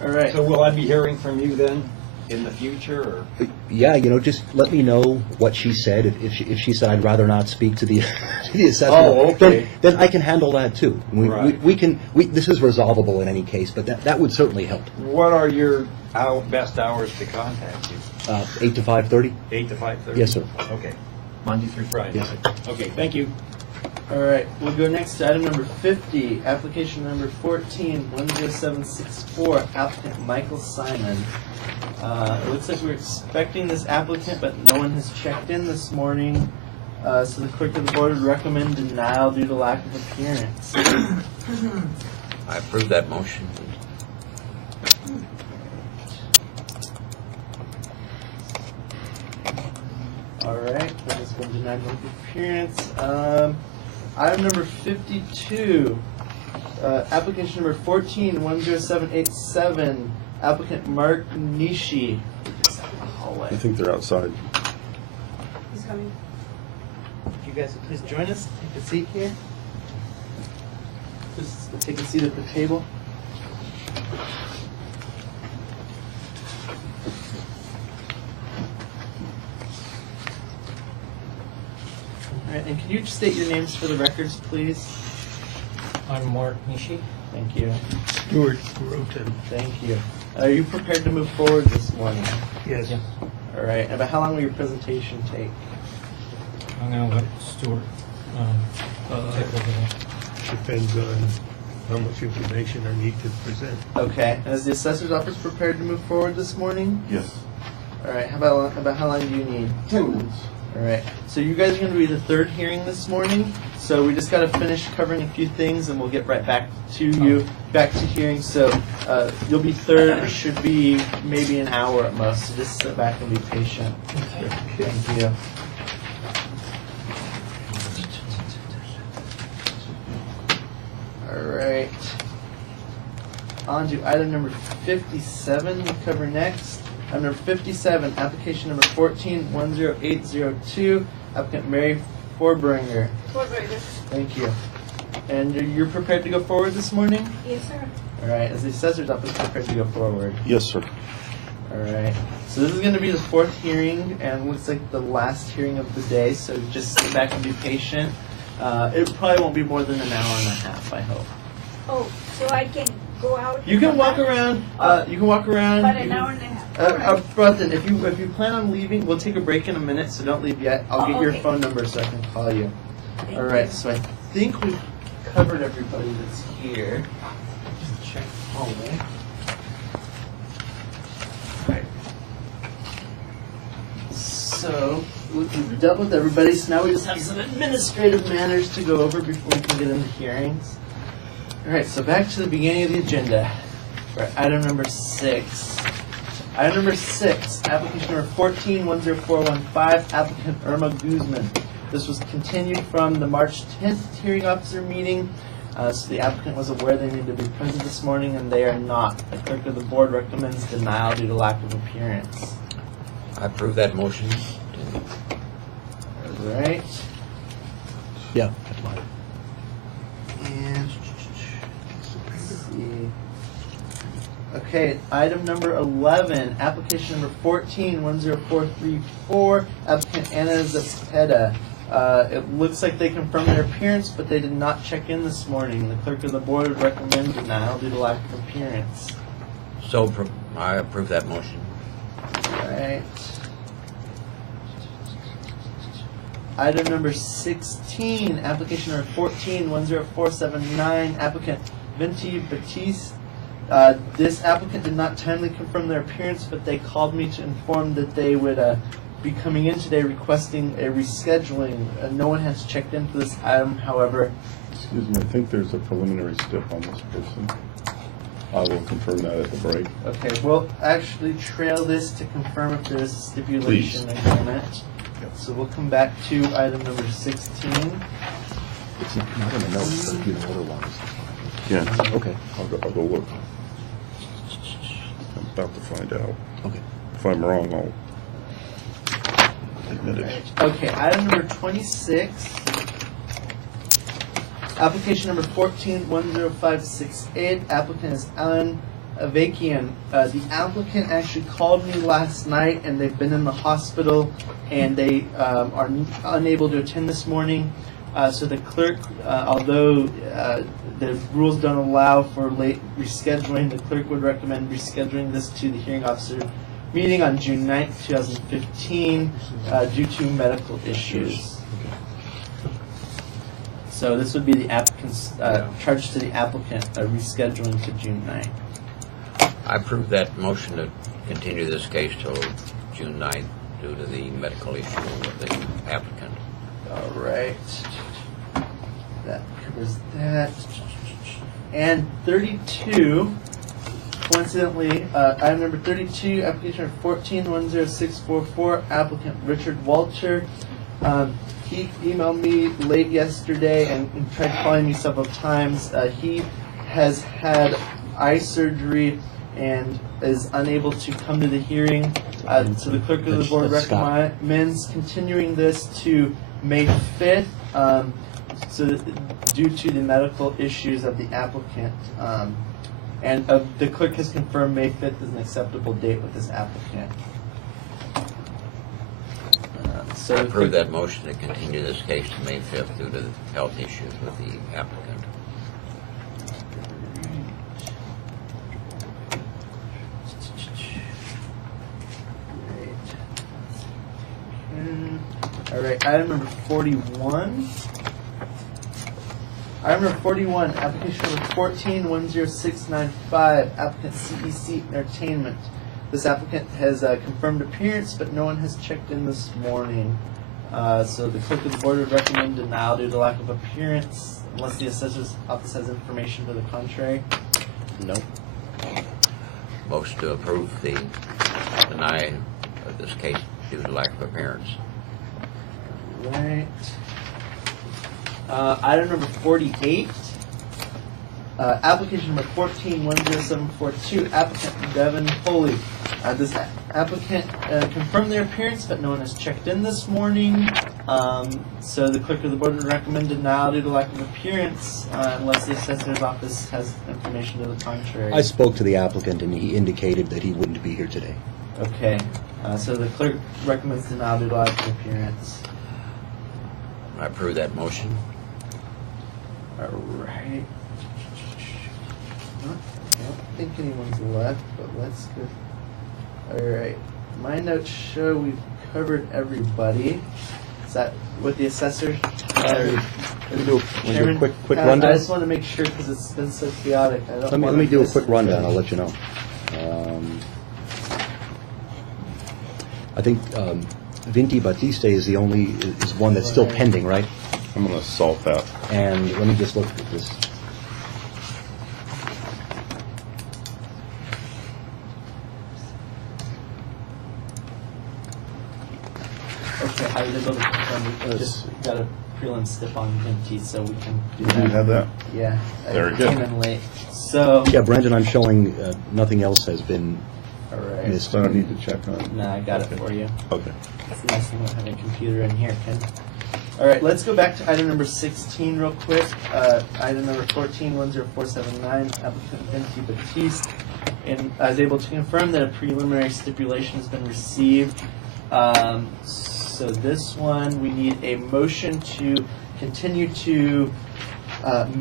Alright. So will I be hearing from you then, in the future, or? Yeah, just let me know what she said. If she said I'd rather not speak to the to the assessor, Oh, okay. then I can handle that too. Right. This is resolvable in any case, but that would certainly help. What are your best hours to contact you? 8 to 5:30. 8 to 5:30? Yes, sir. Okay, Monday through Friday? Yes, sir. Okay, thank you. Alright, we'll go next to item number 50, application number 14764, applicant Michael Simon. It looks like we're expecting this applicant, but no one has checked in this morning. So the clerk of the board would recommend denial due to lack of appearance. I approve that motion. Alright, that has been denied by appearance. Item number 52, application number 1410787, applicant Mark Nishi. Just out in the hallway. I think they're outside. He's coming. If you guys would please join us, take a seat here. Just take a seat at the table. All right, and can you just state your names for the records, please? I'm Mark Nishi. Thank you. Stuart Groton. Thank you. Are you prepared to move forward this morning? Yes. All right. And about how long will your presentation take? I'm gonna let Stuart take over that. Depends on how much information I need to present. Okay. And is the assessor's office prepared to move forward this morning? Yes. All right. About how long do you need? 10 minutes. All right. So you guys are going to be the third hearing this morning. So we just got to finish covering a few things, and we'll get right back to you, back to hearing. So you'll be third. Should be maybe an hour at most. So just sit back and be patient. Thank you. All right. On to item number 57. We'll cover next. Item number 57, application number 1410802, applicant Mary Forbringer. Thank you. And you're prepared to go forward this morning? Yes, sir. All right. Is the assessor's office prepared to go forward? Yes, sir. All right. So this is going to be the fourth hearing, and looks like the last hearing of the day. So just sit back and be patient. It probably won't be more than an hour and a half, I hope. Oh, so I can go out? You can walk around. You can walk around. But You an can- hour and a half. All right. Brother, if you plan on leaving, we'll take a break in a minute, so don't leave yet. I'll Oh, get your okay. phone number so I can call you. Thank All right, you. so I think we've covered everybody that's here. Just check the hallway. Right. So we've dealt with everybody, so now we just have some administrative matters to go over before we can get into hearings. All right, so back to the beginning of the agenda for item number 6. Item number 6, application number 14-10415, applicant Irma Guzman. This was continued from the March 10th hearing officer meeting. So the applicant was aware they needed to be present this morning, and they are not. The clerk of the board recommends denial due to lack of appearance. I approve that motion. All right. Yeah, that's fine. And let's see. Okay, item number 11, application number 14-10434, applicant Anna Zepeda. It looks like they confirmed their appearance, but they did not check in this morning. The clerk of the board would recommend denial due to lack of appearance. So I approve that motion. Alright. Item number 16, application number 14-10479, applicant Vinti Batiste. This applicant did not timely confirm their appearance, but they called me to inform that they would be coming in today requesting a rescheduling. No one has checked in for this item, however. Excuse me, I think there's a preliminary step on this person. I will confirm that at the break. Okay, we'll actually trail this to confirm if there is a stipulation agreement. So we'll come back to item number 16. It's not in the notes, but you know otherwise. Yeah, Okay, I'll go look. I'm about to find out. okay. If I'm wrong, I'll admit it. Okay, item number 26. Application number 14-10568. Applicant is Alan Avakian. The applicant actually called me last night, and they've been in the hospital, and they are unable to attend this morning. So the clerk, although the rules don't allow for late rescheduling, the clerk would recommend rescheduling this to the hearing officer meeting on June 9th, 2015, due to medical issues. So this would be the applicant's charge to the applicant, rescheduling to June 9th. I approve that motion to continue this case till June 9th due to the medical issue of the applicant. All right. That covers that. And 32, coincidentally, item number 32, application 14-10644, applicant Richard Walter. He emailed me late yesterday and tried calling me several times. He has had eye surgery and is unable to come to the hearing. So the clerk of the board That's Scott. recommends continuing this to May 5th, due to the medical issues of the applicant. And the clerk has confirmed May 5th is an acceptable date with this applicant. So I the approve clerk- that motion to continue this case to May 5th due to health issues with the applicant. All right, item number 41. Item number 41, application number 14-10695, applicant CEC Entertainment. This applicant has confirmed appearance, but no one has checked in this morning. So the clerk of the board would recommend denial due to lack of appearance, unless the assessor's office has information to the contrary. No. Motion to approve the deny of this case due to lack of appearance. Right. Item number 48. Application number 14-10742, applicant Devin Foley. This applicant confirmed their appearance, but no one has checked in this morning. So the clerk of the board would recommend denial due to lack of appearance, unless the assessor's office has information to the contrary. I spoke to the applicant, and he indicated that he wouldn't be here today. Okay. So the clerk recommends denial due to lack of appearance. I approve that motion. All right. I don't think anyone's left, but let's go. All right. My notes show we've covered everybody. Is that what the assessor? Let me do a Chairman, quick I rundown. just want to make sure because it's been so chaotic. I don't Let want me to do a miss quick rundown, anything. I'll let you know. I think Vinti Batiste is one that's still pending, right? I'm gonna solve that. And let me just look at this. Okay, I was able to confirm we just got a prelim stip on empty, so we can do Do you that. have that? Yeah. Very I good. came in late. So, Yeah, Brendan, I'm showing nothing else has been all right. missed. So I don't need to check on it. Nah, I got it for you. Okay. It's the nice thing about having a computer in here, Ken. All right, let's go back to item number 16 real quick. Item number 14, 10479, applicant Vinci Batiste. And I was able to confirm that a preliminary stipulation has been received. So this one, we need a motion to continue to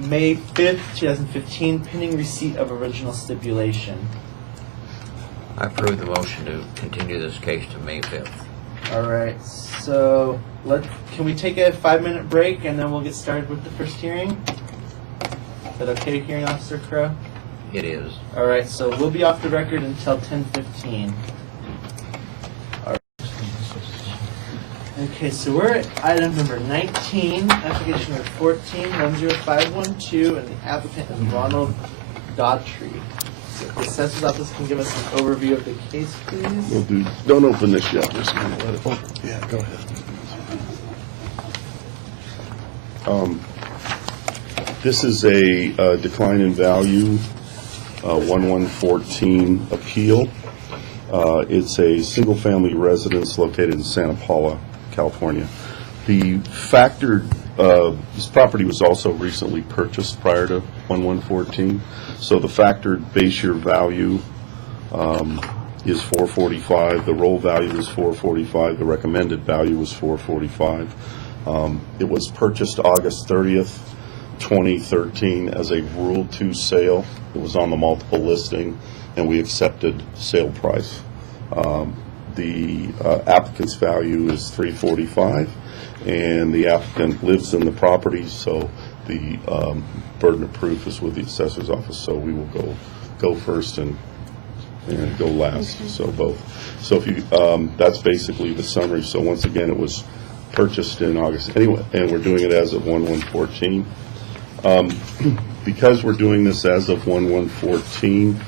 May 5th, 2015, pending receipt of original stipulation. I approve the motion to continue this case to May 5th. All right, so can we take a 5-minute break and then we'll get started with the first hearing? Is that okay, Hearing Officer Crow? It is. All right, so we'll be off the record until 10:15. All right. Okay, so we're at item number 19, application number 14, 10512, and the applicant is Ronald Daughtry. So if the assessor's office can give us an overview of the case, please. We'll do, don't open this yet, just gonna let it open. Yeah, go ahead. This is a decline in value, 1114 appeal. It's a single-family residence located in Santa Paula, California. The factored, this property was also recently purchased prior to 1114, so the factored base year value is 445. The roll value is 445. The recommended value was 445. It was purchased August 30th, 2013 as a Rule 2 sale. It was on the multiple listing, and we accepted sale price. The applicant's value is $345, and the applicant lives in the property, so the burden of proof is with the assessor's office. So we will go first and go last. So both. So if you, that's basically the summary. So once again, it was purchased in August anyway, and we're doing it as of 1114. Because we're doing this as of 1114,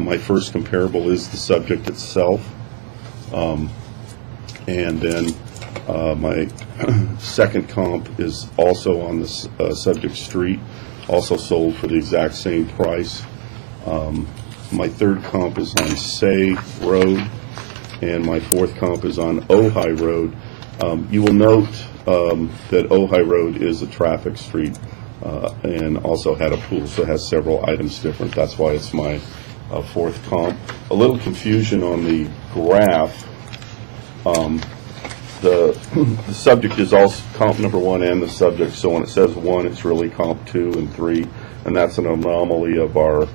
my first comparable is the subject itself. And then my second comp is also on the subject street, also sold for the exact same price. My third comp is on Say Road, and my fourth comp is on Ojai Road. You will note that Ojai Road is a traffic street and also had a pool, so it has several items different. That's why it's my fourth comp. A little confusion on the graph. The subject is also comp number 1 and the subject, so when it says 1, it's really comp 2 and 3, and that's an anomaly of our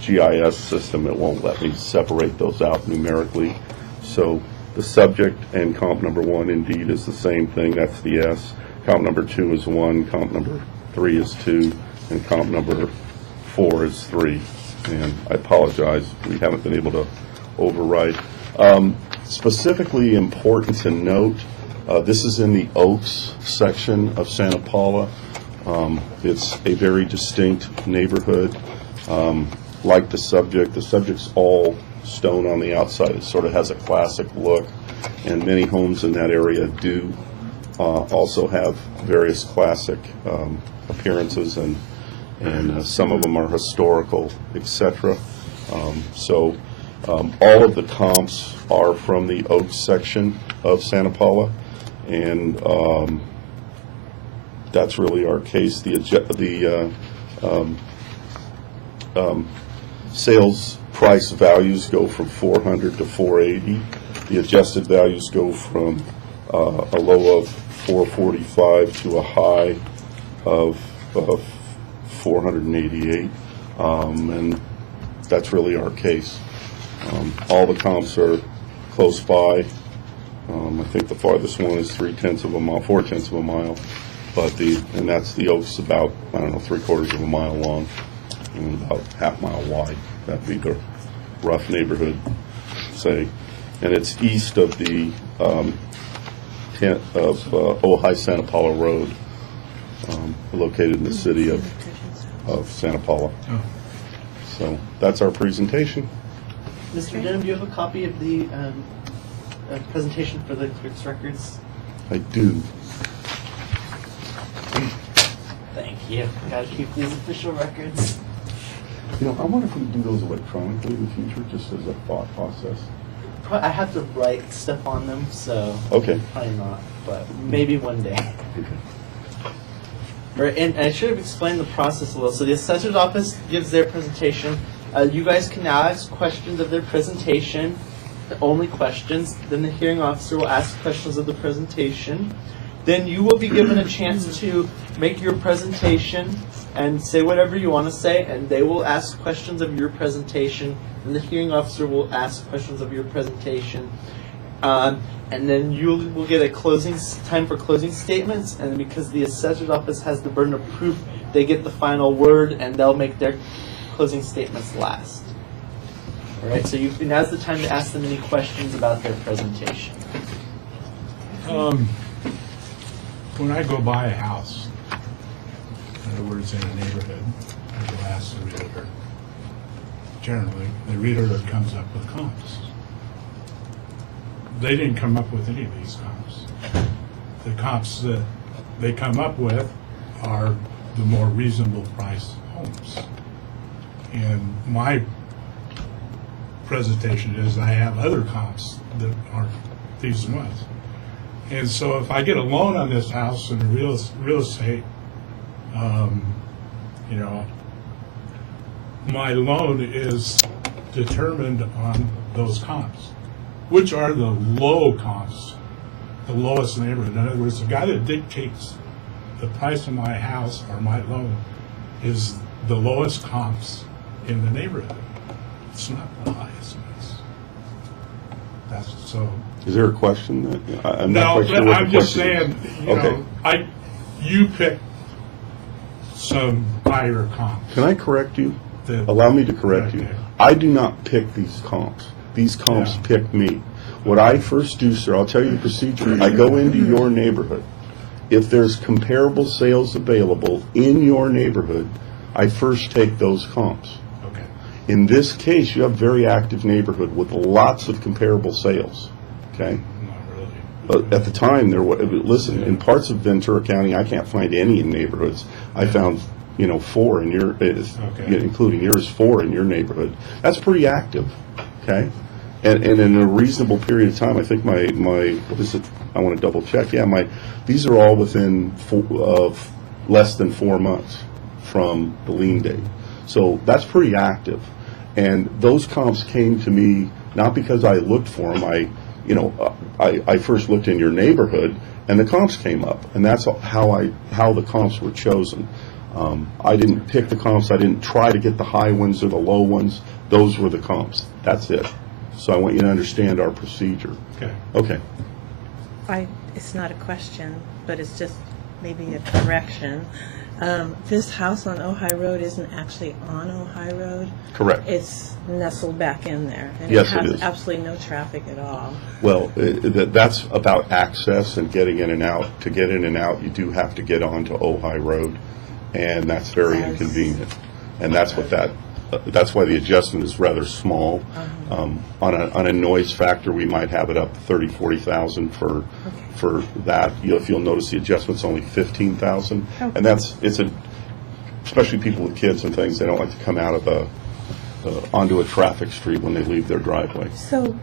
GIS system. It won't let me separate those out numerically. So the subject and comp number 1 indeed is the same thing. That's the S. Comp number 2 is 1, comp number 3 is 2, and comp number 4 is 3. And I apologize, we haven't been able to override. Specifically important to note, this is in the Oaks section of Santa Paula. It's a very distinct neighborhood. Like the subject's all stone on the outside. It sort of has a classic look, and many homes in that area do also have various classic appearances, and some of them are historical, etc. All of the comps are from the Oaks section of Santa Paula, and that's really our case. The sales price values go from 400 to 480. The adjusted values go from a low of 445 to a high of 488, and that's really our case. All the comps are close by. I think the farthest one is 4/10 of a mile, and that's the Oaks, about, I don't know, 3/4 of a mile long and about half mile wide. That'd be the rough neighborhood, say, and it's east of the Ojai Santa Paula Road, located in the city of Santa Paula. So that's our presentation. Mr. Denham, do you have a copy of the a presentation for the clerk's records? I do. Thank you. Gotta keep these official records. You know, I wonder if we can do those electronically in the future, just as a thought process. I have to write stuff on them, so Okay. probably not, but maybe one day. Right, and I should have explained the process a little. So the assessor's office gives their presentation. You guys can now ask questions of their presentation, only questions. Then the hearing officer will ask questions of the presentation. Then you will be given a chance to make your presentation and say whatever you want to say, and they will ask questions of your presentation, and the hearing officer will ask questions of your presentation. And then you will get a time for closing statements, and because the assessor's office has the burden of proof, they get the final word, and they'll make their closing statements last. All right, so now's the time to ask them any questions about their presentation. When I go buy a house, in other words, in a neighborhood, I go ask the realtor. Generally, the realtor comes up with comps. They didn't come up with any of these comps. The comps that they come up with are the more reasonable price homes. And my presentation is I have other comps that aren't these ones. And so if I get a loan on this house in real estate, you know, my loan is determined on those comps, which are the low comps, the lowest neighborhood. In other words, the guy that dictates the price of my house or my loan is the lowest comps in the neighborhood. It's not the highest ones. That's so. Is there a question that, I'm No, not quite sure but what I'm the just question is. saying, you Okay. know, you pick some higher comps. Can I correct you? that- Allow me to correct you. Okay. I do not pick these comps. These comps Yeah. pick me. What I first do, sir, I'll tell you the procedure. I go into your neighborhood. If there's comparable sales available in your neighborhood, I first take those comps. Okay. In this case, you have a very active neighborhood with lots of comparable sales, okay? Not really. But at the time, there were, listen, in parts of Ventura County, I can't find any in neighborhoods. I found, 4 in your, including yours, 4 in your neighborhood. That's pretty active, okay? And in a reasonable period of time, I think my what is it? I want to double check. Yeah, these are all within less than 4 months from the lien date. So that's pretty active. And those comps came to me not because I looked for them. I first looked in your neighborhood, and the comps came up, and that's how the comps were chosen. I didn't pick the comps. I didn't try to get the high ones or the low ones. Those were the comps. That's it. So I want you to understand our procedure. Okay. Okay. It's not a question, but it's just maybe a correction. This house on Ojai Road isn't actually on Ojai Road. Correct. It's nestled back in there. And Yes, it it has is. absolutely no traffic at all. Well, that's about access and getting in and out. To get in and out, you do have to get onto Ojai Road, and that's very Yes. inconvenient. And that's why the adjustment is rather small. On a noise factor, we might have it up 30,000, 40,000 for that. If you'll notice, the adjustment's only 15,000, and especially people with kids and things, they don't like to come out of onto a traffic street when they leave their driveway. So,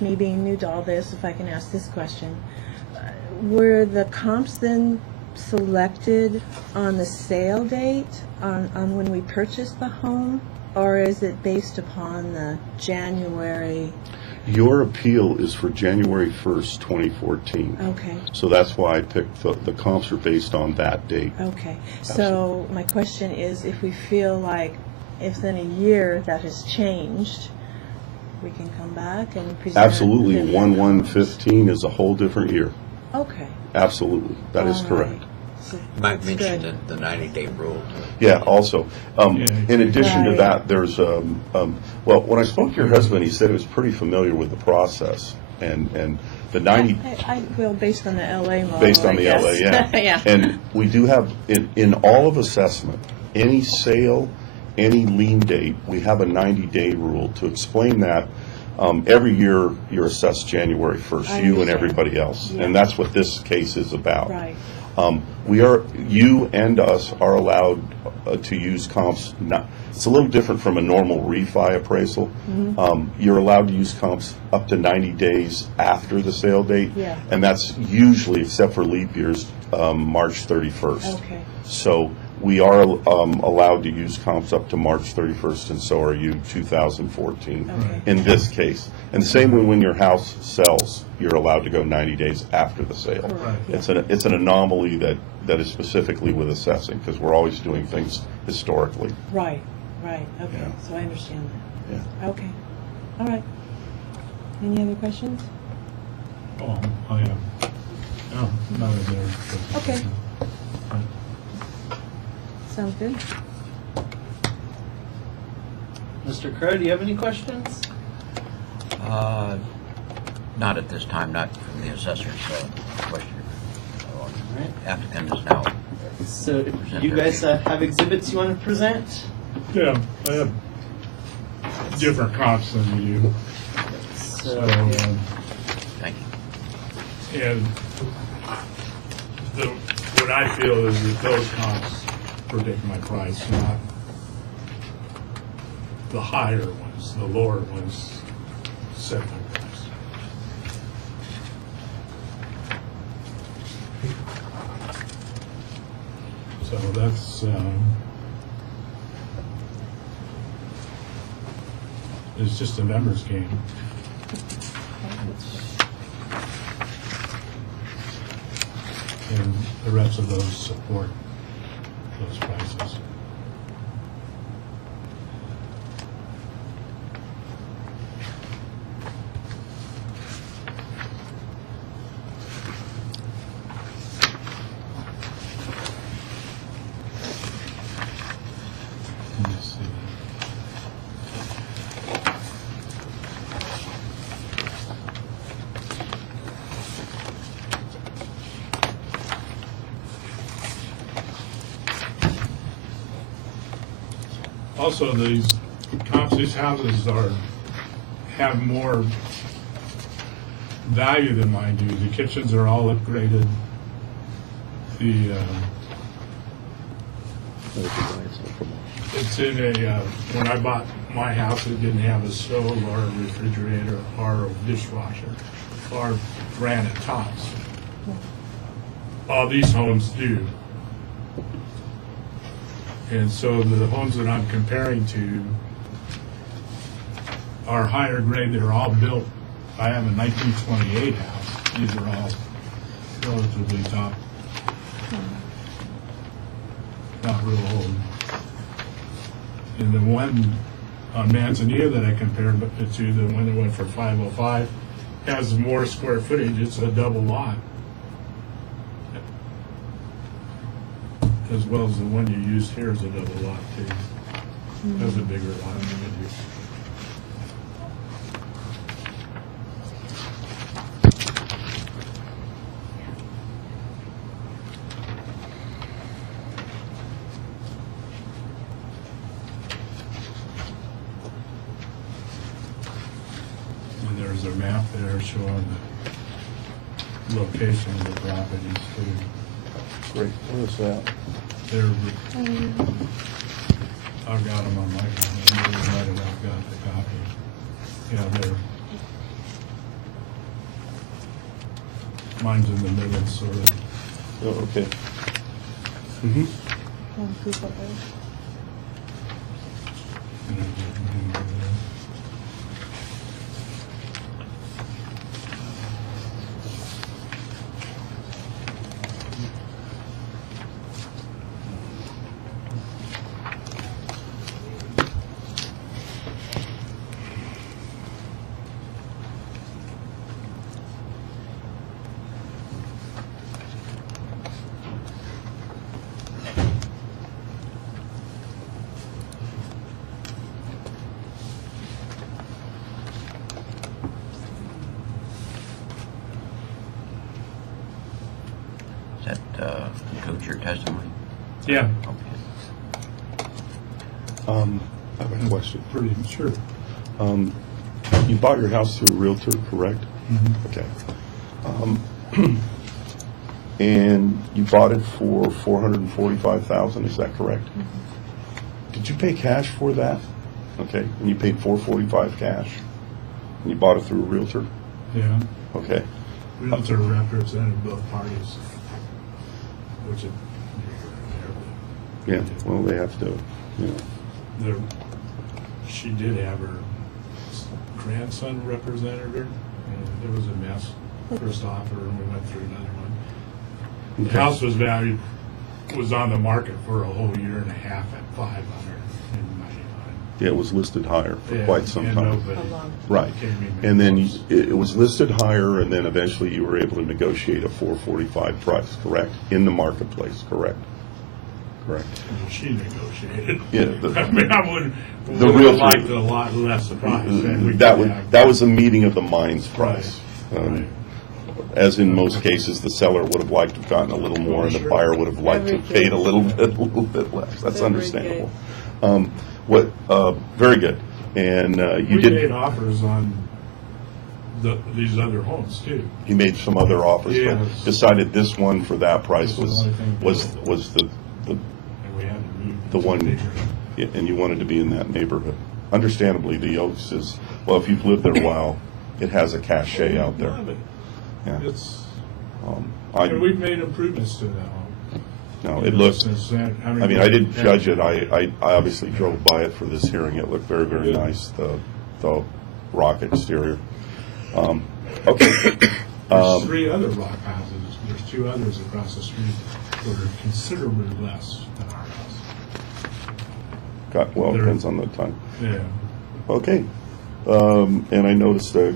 me being new to all this, if I can ask this question, were the comps then selected on the sale date, on when we purchased the home, or is it based upon the January? Your appeal is for January 1st, 2014. Okay, So that's why I picked the comps are based on that date. okay. So my question is, if we feel like if in a year that has changed, we can come back and present? Absolutely, the- 1/1/15 is a whole different year. Okay. Absolutely, that is All correct. right. So Might that's mention good. the 90-day rule. Yeah, also, in addition to Right. that, there's, well, when I spoke to your husband, he said he was pretty familiar with the process, and the 90, Well, based on the LA model, based on I the guess. LA, yeah. Yeah. And we do have, in all of assessment, any sale, any lien date, we have a 90-day rule. To explain that, Every year, you're assessed January 1st, I you and understand. everybody else. Yeah. And that's what this case is about. Right. You and us are allowed to use comps. It's a little different from a normal refi appraisal. You're allowed to use comps up to 90 days after the sale date. Yeah. And that's usually, except for leap years, March 31st. Okay. So we are allowed to use comps up to March 31st, and so are you, 2014, Okay. in this case. And the same when your house sells, you're allowed to go 90 days after the sale. Correct, yeah. It's an anomaly that is specifically with assessing, because we're always doing things historically. Right, right, okay, Yeah. so I understand Yeah. that. Okay, all right. Any other questions? Oh, I am. No, none of there. Okay. Sounds good. Mr. Crow, do you have any questions? Not at this time, not from the assessor's question. Right. Applicant is now. So, you guys have exhibits you want to present? Yeah, I have different comps than you do. So, Thank you. And what I feel is that those comps predict my price, not the higher ones. The lower ones set my price. So that's, it's just a numbers game. And the rest of those support those prices. Let me see. Also, these comps, these houses have more value than mine do. The kitchens are all upgraded. The, it's in a, when I bought my house, it didn't have a stove or a refrigerator or a dishwasher or granite tops. All these homes do. And so the homes that I'm comparing to are higher grade. They're all built. I have a 1928 house. These are all relatively top, not real old. And the one on Manzanita that I compared it to, the one that went for 505, has more square footage. It's a double lot, as well as the one you used here is a double lot too. That's a bigger lot than it is. And there's a map there showing the location of the properties too. Great. What is that? They're, I've got them on my copy. I've got the copy. Yeah, they're, mine's in the middle, sort of. Oh, okay. Mm-hmm. Google Does that include your testimony? Yeah, Okay. I have a question. pretty sure. You bought your house through a Realtor, correct? Okay. And you bought it for $445,000, is that correct? Did you pay cash for that? Okay, and you paid $445 cash? And you bought it through a Realtor? Yeah. Okay. Realtor represented both parties, which is Yeah, well, they have to, you know. there, she did have her grandson represented her, and there was a mess. First offer, and we went through another one. The Okay. house was was on the market for a whole year and a half at $599. Yeah, it was listed higher for Yeah, quite some and time. nobody Right. came even And then close. it was listed higher, and then eventually you were able to negotiate a $445 price, correct? In the marketplace, correct? Correct. She negotiated. Yeah, I mean, I would the have realtor- liked a lot less price. than we That could was, have. that was a meeting of the minds price. Right. Um, As in most cases, the seller would have liked to have gotten a little more, and the Sure. buyer would have liked to have paid a little bit less. That's Very understandable. Very good. And you We did. made offers on these other homes too. He made some other offers, Yes. but decided this one for that price This was was, the only thing was, available. was the, And we had to move. the to one, bigger. yeah, and you wanted to be in that neighborhood. Understandably, the Oaks is, well, if you've lived there a while, it has a cachet out there. Love it. Yeah. It's, I, and we've made improvements to that home. no, it looks, Since then. I mean, I didn't judge it. I obviously drove by it for this hearing. It looked very, very nice, the rock exterior. Okay. There's 3 other rock houses. There's 2 others across the street that are considerably less than our house. Well, There- depends on the time. Yeah. Okay. And I noticed a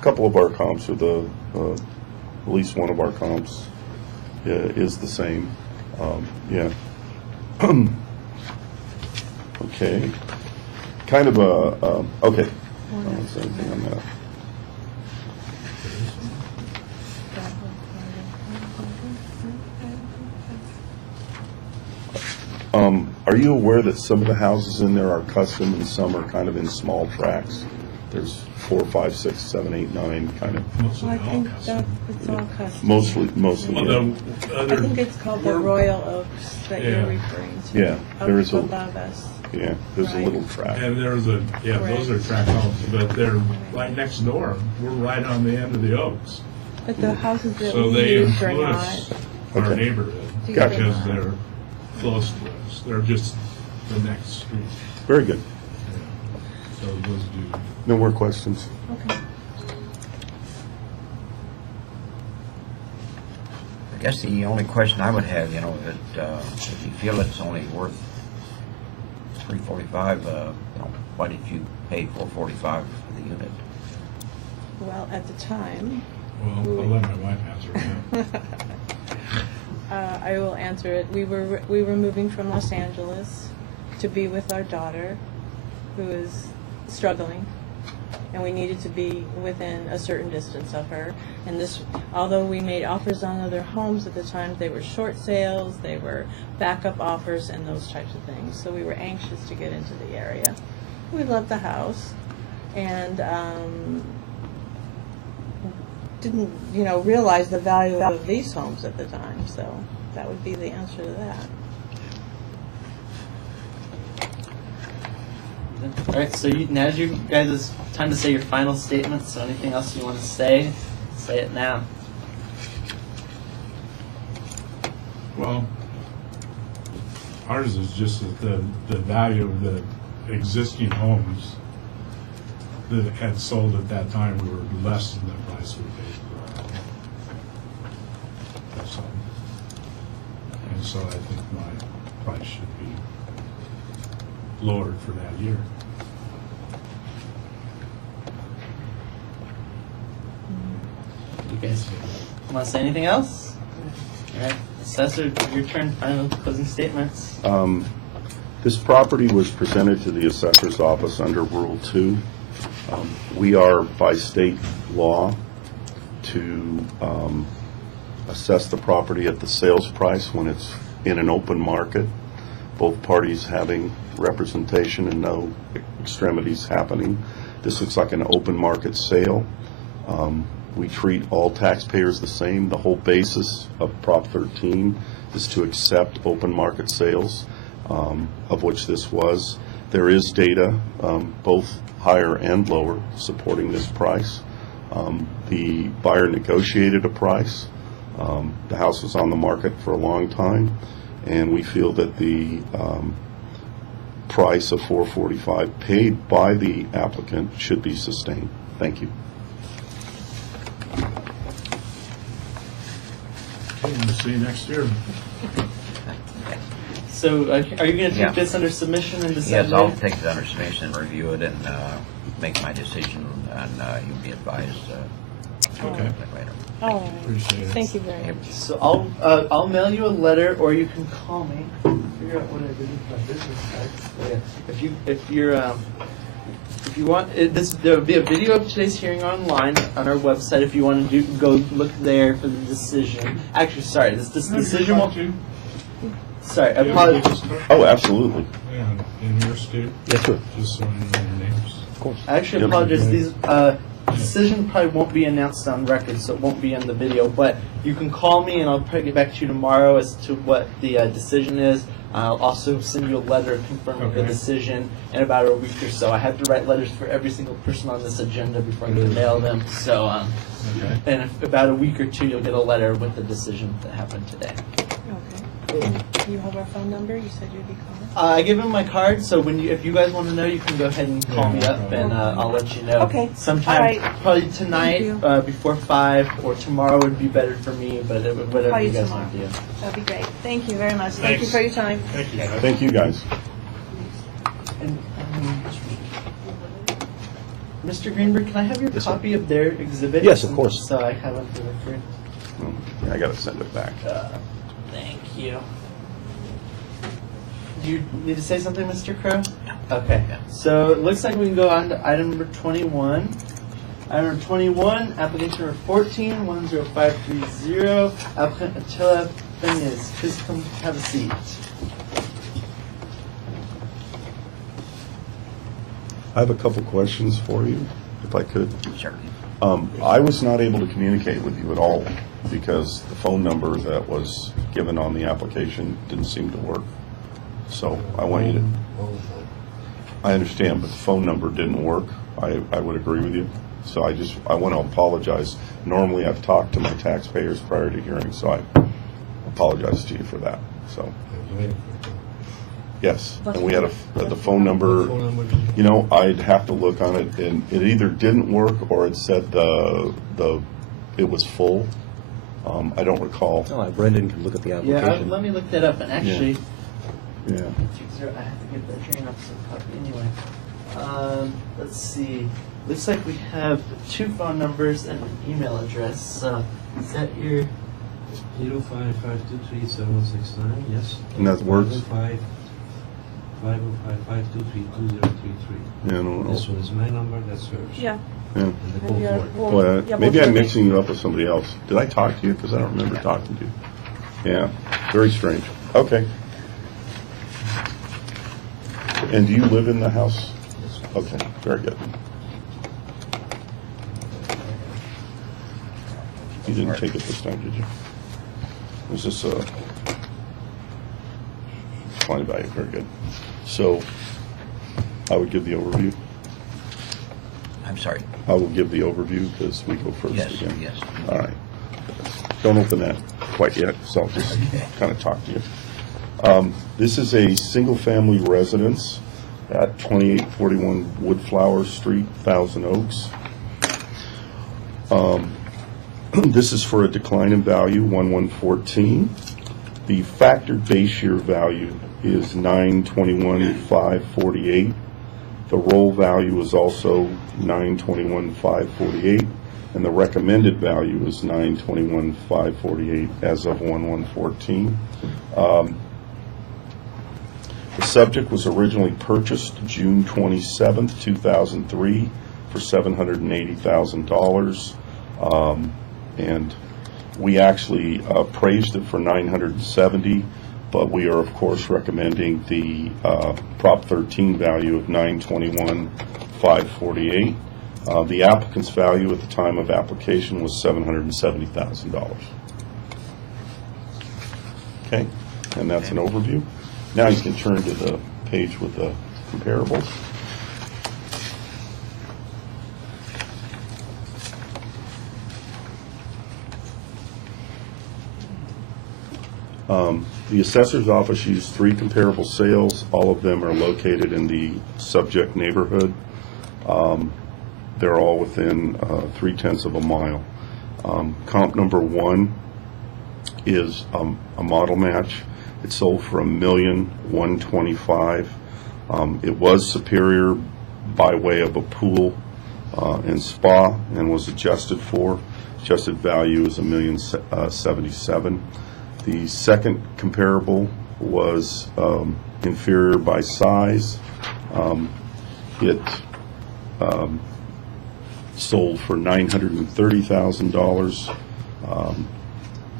couple of our comps, or at least one of our comps is the same. Yeah. Okay. Kind of okay. Same thing on that. Are you aware that some of the houses in there are custom and some are kind of in small tracks? There's 4, 5, 6, 7, 8, 9, kind of, Mostly Well, I all think custom. it's all custom. mostly, Well, yeah. the I other. think it's called the Royal Oaks that you're Yeah. referring to. Yeah, there is a- Up above us. Yeah, there's a Right. little track. And there's those are tract homes, but they're right next door. We're right on the end of the Oaks. But the houses that So we they use are influence not. our Okay. neighborhood Gotcha. because they're close to us. They're just the next street. Very good. So those do. No more questions? Okay. I guess the only question I would have, if you feel it's only worth $345, why did you pay $445 for the unit? Well, at the time, Well, I'll let my wife answer that. I will answer it. We were moving from Los Angeles to be with our daughter, who is struggling, and we needed to be within a certain distance of her. And this, although we made offers on other homes at the time, they were short sales, they were backup offers, and those types of things. So we were anxious to get into the area. We loved the house, and didn't, realize the value of these homes at the time. So that would be the answer to that. All right, so now's you guys' time to say your final statements. So anything else you want to say it now. Well, ours is just that the value of the existing homes that had sold at that time were less than the price we paid for our home. That's all. And so I think my price should be lowered for that year. You guys want to say anything else? All right, Assessor, your turn. Final closing statements. This property was presented to the assessor's office under Rule 2. We are, by state law, to assess the property at the sales price when it's in an open market, both parties having representation and no extremities happening. This looks like an open market sale. We treat all taxpayers the same. The whole basis of Prop 13 is to accept open market sales, of which this was. There is data, both higher and lower, supporting this price. The buyer negotiated a price. The house was on the market for a long time, and we feel that the price of $445 paid by the applicant should be sustained. Thank you. Okay, we'll see you next year. So, are you going to Yeah. take this under submission and decide? Yes, I'll take it under submission and review it and make my decision, and you'll be advised Okay. later. Oh, Appreciate it. thank you very much. So I'll mail you a letter, or you can call me. Figure out what I did with my business cards. Yeah. If you want, there will be a video of today's hearing online on our website. If you want to go look there for the decision. Actually, sorry, this decision won't. Sorry, I apologize. Oh, absolutely. And in your state, Yes, sir. just so I know your names. Of course. I actually Yep. apologize. These decision probably won't be announced on record, so it won't be in the video. But you can call me, and I'll probably get back to you tomorrow as to what the decision is. I'll also send you a letter confirming the Okay. decision in about a week or so. I have to write letters for every single person on this agenda before I can mail them. So, Okay. in about a week or two, you'll get a letter with the decision that happened today. Okay. You have our phone number? You said you'd be calling? I give him my card, so if you guys want to know, you can go ahead and call me up, and I'll let you know. Okay. Sometime, All right. probably tonight, Thank before 5, or tomorrow would be better for me, but whatever Call you you guys tomorrow. want to do. That'd be great. Thank you very much. Thank you Thanks. for your time. Thank you. Thank you, guys. And, Mr. Greenberg, can I have your Yes, sir. copy of their exhibit? Yes, of course. So I have it for the record. Yeah, I got to send it back. Thank you. Do you need to say something, Mr. Crow? Okay. So it looks like we can go on to item number 21. Item number 21, application number 14-10530, applicant Attila Fenez. Please come have a seat. I have a couple questions for you, if I could. Sure. I was not able to communicate with you at all because the phone number that was given on the application didn't seem to work. So I want you to, I understand, but the phone number didn't work. I would agree with you. So I want to apologize. Normally I've talked to my taxpayers prior to hearing, so I apologize to you for that. So, yes, and we had the phone number, you know, I'd have to look on it, and it either didn't work or it said it was full. I don't recall. Oh, Brendan can look at the Yeah, application. let me look that up. And actually, Yeah. I have to get the hearing officer copy anyway. Let's see. Looks like we have 2 phone numbers and an email address. Is that your? 055237169, yes. And that works? 505-523-2033. Yeah, I don't know. This one is my number, that's hers. Yeah. Yeah. And they both Yeah, work. well, Well, yeah, maybe well, I'm mixing you up with somebody else. Did I talk to you? Because I don't remember talking to you. Yeah, very strange. Okay. And do you live in the house? Okay, very good. You didn't take it this time, did you? Was this fine value? Very good. So I would give the overview. I'm sorry. I will give the overview because we go first Yes, again. yes. All right. Don't open that quite yet, so I'll just kind of talk to you. This is a single-family residence at 2841 Woodflower Street, Thousand Oaks. This is for a decline in value, 1114. The factored base year value is 921,548. The roll value is also 921,548, and the recommended value is 921,548 as of 1114. The subject was originally purchased June 27th, 2003 for $780,000. And we actually appraised it for $970,000, but we are of course recommending the Prop 13 value of $921,548 $21,548. The applicant's value at the time of application was $770,000. Okay, and that's an overview. Now you can turn to the page with the comparables. The assessor's office used 3 comparable sales. All of them are located in the subject neighborhood. They're all within 0.3 of a mile. Comp number 1 is a model match. It sold for $1,125,000. It was superior by way of a pool and spa, and was adjusted for. Adjusted value is $1,077,000. The second comparable was inferior by size. It sold for $930,000.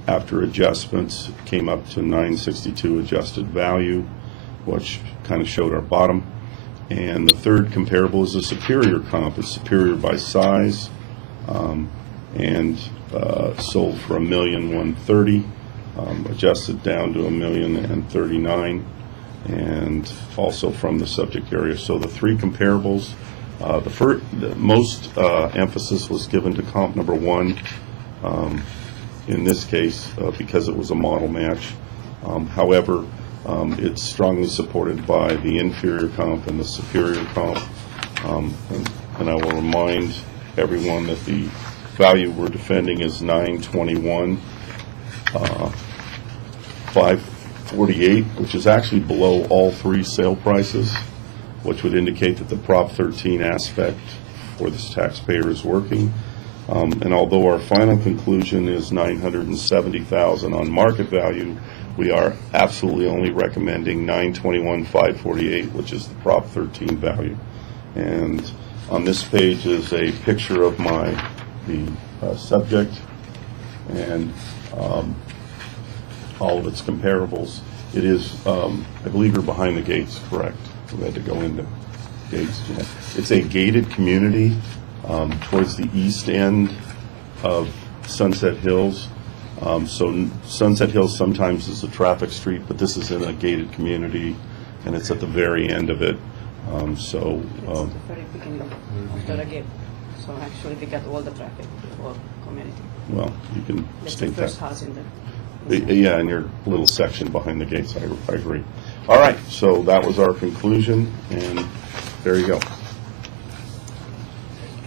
After adjustments, it came up to $962 adjusted value, which kind of showed our bottom. And the third comparable is a superior comp. It's superior by size, and sold for $1,130,000. Adjusted down to $1,039,000, and also from the subject area. So the 3 comparables, the most emphasis was given to comp number 1. In this case, because it was a model match. However, it's strongly supported by the inferior comp and the superior comp. And I will remind everyone that the value we're defending is $921,548, which is actually below all 3 sale prices, which would indicate that the Prop 13 aspect for this taxpayer is working. And although our final conclusion is $970,000 on market value, we are absolutely only recommending $921,548, which is the Prop 13 value. And on this page is a picture of the subject and all of its comparables. It is, I believe you're behind the gates, correct? We had to go into gates. Yeah. It's a gated community towards the east end of Sunset Hills. So Sunset Hills sometimes is a traffic street, but this is in a gated community, and it's at the very end of it. It's at the very beginning after the gate. So actually we get all the traffic for community. Well, you can That's state the first that. house in the... Yeah, in your little section behind the gates, I agree. All right, so that was our conclusion, and there you go. Can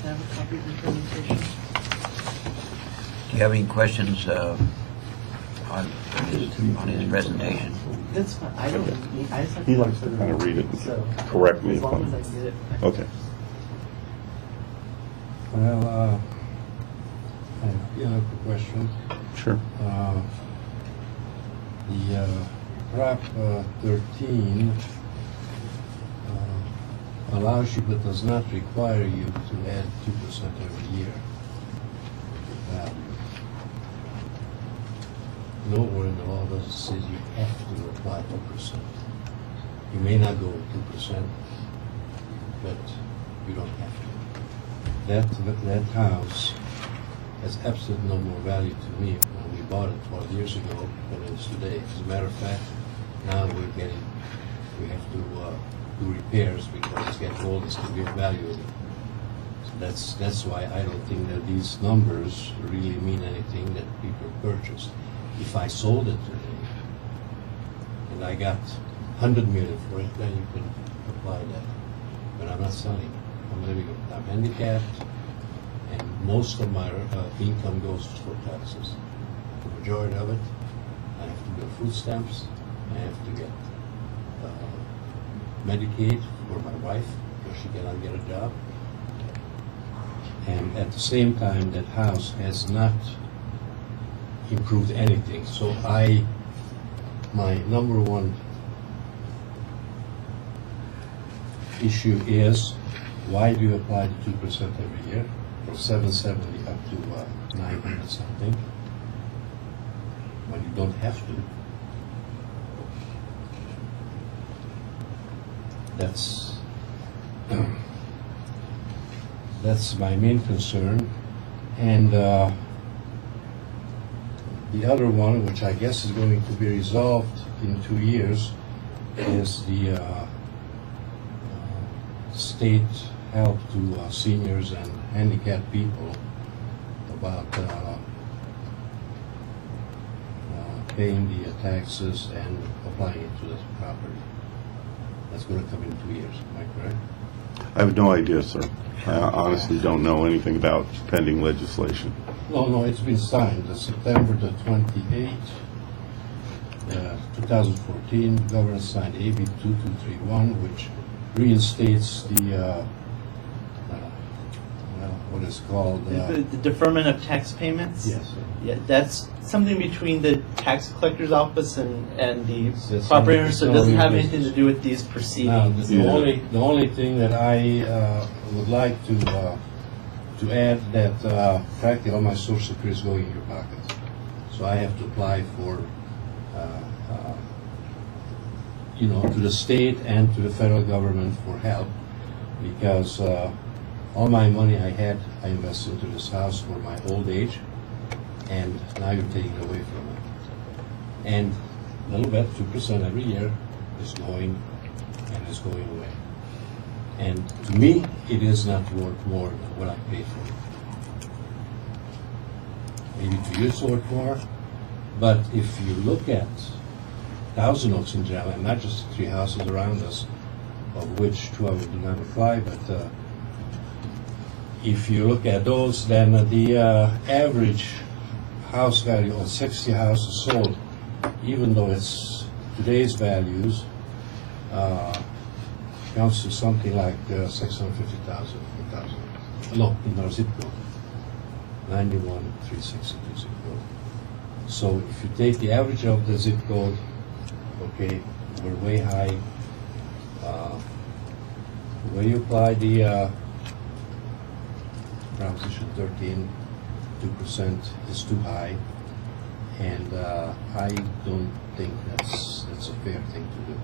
I have a copy of the presentation? Do you have any questions on his presentation? That's fine. I don't need, I just have He to likes to kind of read it and So, correct me as if long I'm... as I get it. Okay. Well, I have a question. Sure. The Prop 13 allows you but does not require you to add 2% every year. Nowhere in the law does it say you have to apply 2%. You may not go with 2%, but you don't have to. That house has absolutely no more value to me when we bought it 12 years ago than it is today. As a matter of fact, now we have to do repairs because it's getting old, it's going to get value in it. So that's why I don't think that these numbers really mean anything that people purchased. If I sold it today and I got 100 million for it, then you can apply that. But I'm not selling. I'm handicapped, and most of my income goes for taxes. The majority of it, I have to get food stamps, I have to get Medicaid for my wife, because she cannot get a job. And at the same time, that house has not improved anything. So my number one issue is, why do you apply the 2% every year, from 770 up to 900 something, when you don't have to? That's my main concern. And the other one, which I guess is going to be resolved in 2 years, is the state help to seniors and handicapped people about paying the taxes and applying it to the property. That's going to come in 2 years, am I correct? I have no idea, sir. I honestly don't know anything about pending legislation. No, it's been signed. September the 28th, 2014, the governor signed AB 2231, which reinstates the, what is called? The deferment of tax payments? Yes. Yeah, that's something between the tax collector's office and the That's property not- owner, so it no, doesn't we have business. anything to do with these Now, proceedings. the only thing that I would like to add that practically all my Social Security is going in your pocket. So I have to apply for, to the state and to the federal government for help, because all my money I invested into this house for my old age, and now you're taking it away from me. And a little bit, 2% every year is going and is going away. And to me, it is not worth more than what I paid for it. Maybe to you it's worth more, but if you look at Thousand Oaks in general, and not just the 3 houses around us, of which 2 of them do not apply, but if you look at those, then the average house value on 60 houses sold, even though it's today's values, comes to something like 650,000, 1,000. No, in our zip code, 91,362 zip code. So if you take the average of the zip code, okay, we're way high. When you apply the Proposition 13, 2% is too high, and I don't think that's a fair thing to do.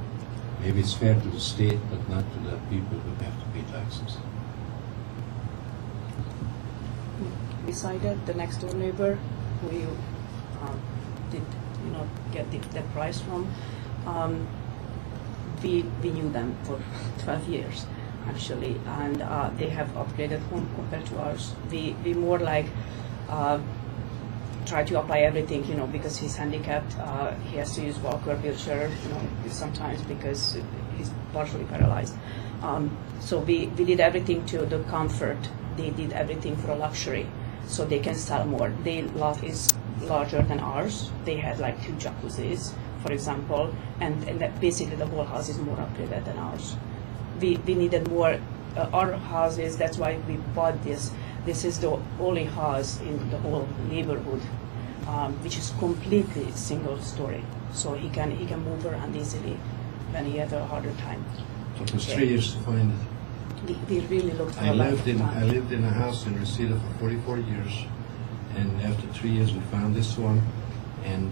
Maybe it's fair to the state, but not to the people who have to pay taxes. Beside that, the next door neighbor who you did get the price from, we knew them for 12 years actually, and they have upgraded home compared to ours. We more like try to apply everything, because he's handicapped. He has to use walker, wheelchair, sometimes because he's partially paralyzed. So we did everything to the comfort. They did everything for luxury, so they can sell more. Their lot is larger than ours. They had like 2 jacuzzis, for example, and that basically the whole house is more upgraded than ours. We needed more. Our houses, that's why we bought this. This is the only house in the whole neighborhood, which is completely single story. So he can move around easily when he had a harder time. So it was 3 years to find it. We really looked for I a lived in lifetime. a house in Reseda for 44 years, and after 3 years we found this one, and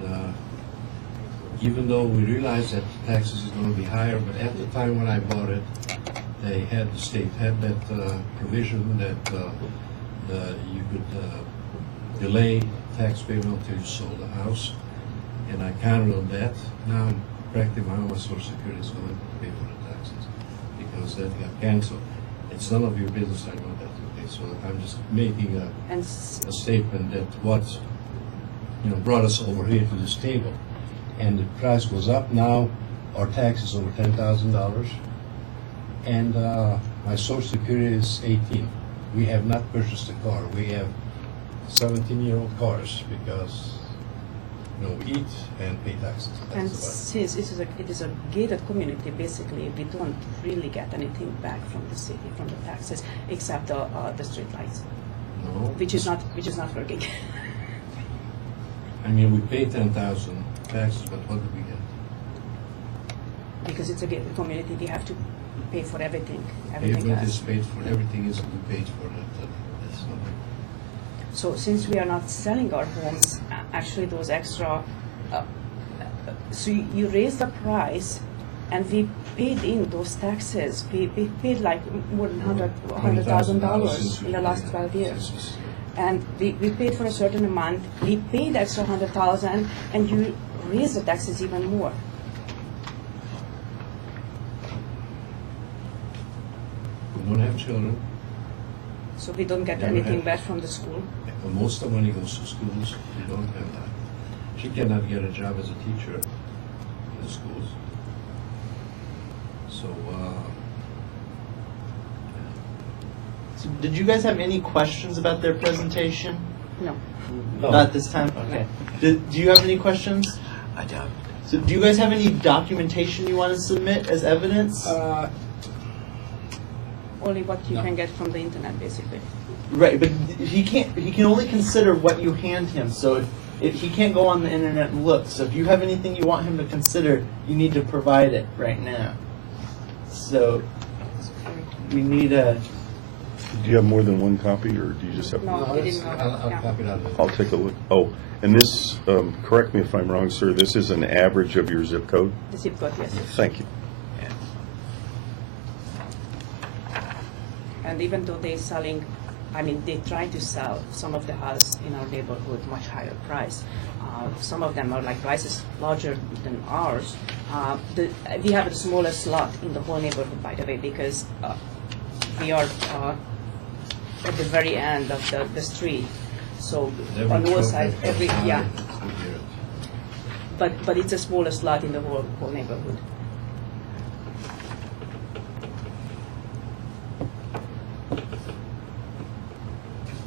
even though we realized that the taxes is going to be higher, but at the time when I bought it, the state had that provision that you could delay tax payment until you sold the house, and I counted on that. Now practically my Social Security is going to pay for the taxes because that got canceled. It's none of your business, I know that, okay, so I'm just making a statement that what, brought us over here to this table. And the price goes up now, our tax is over $10,000, and my Social Security is 18. We have not purchased a car. We have 17-year-old cars because, we eat and pay taxes. And That's since it is a gated community, basically, we don't really get anything back from the city, from the taxes, except the street lights, no. which is not working. I mean, we pay 10,000 taxes, but what do we get? Because it's a gated community, we have to pay for everything. Everything Pavement else. is paid for, everything is paid for. That's not. So since we are not selling our homes, actually those extra, so you raise the price and we paid in those taxes. We paid like more than $100,000 in the last 12 years. And we paid for a certain amount, we paid extra 100,000, and you raise the taxes even more. We don't have children. So we don't get Never anything had. back from the school. Most of the money goes to schools. We don't have that. She cannot get a job as a teacher in the schools. So, So did you guys have any questions about their presentation? No. Not this time? Okay. Do you have any questions? I don't. So do you guys have any documentation you want to submit as evidence? Only what you can get from the internet, basically. Right, but he can only consider what you hand him. So if he can't go on the internet and look. So if you have anything you want him to consider, you need to provide it right now. So we need a. Do you have more than one copy, or do you just have? No, we didn't know. I'll Yeah. copy that. I'll take a look. Oh, and this, correct me if I'm wrong, sir, this is an average of your zip code? The zip code, yes. Thank you. And even though they're selling, I mean, they try to sell some of the houses in our neighborhood much higher price. Some of them are like prices larger than ours. We have the smallest lot in the whole neighborhood, by the way, because we are at the very end of the street. So on one side, but it's the smallest lot in the whole neighborhood.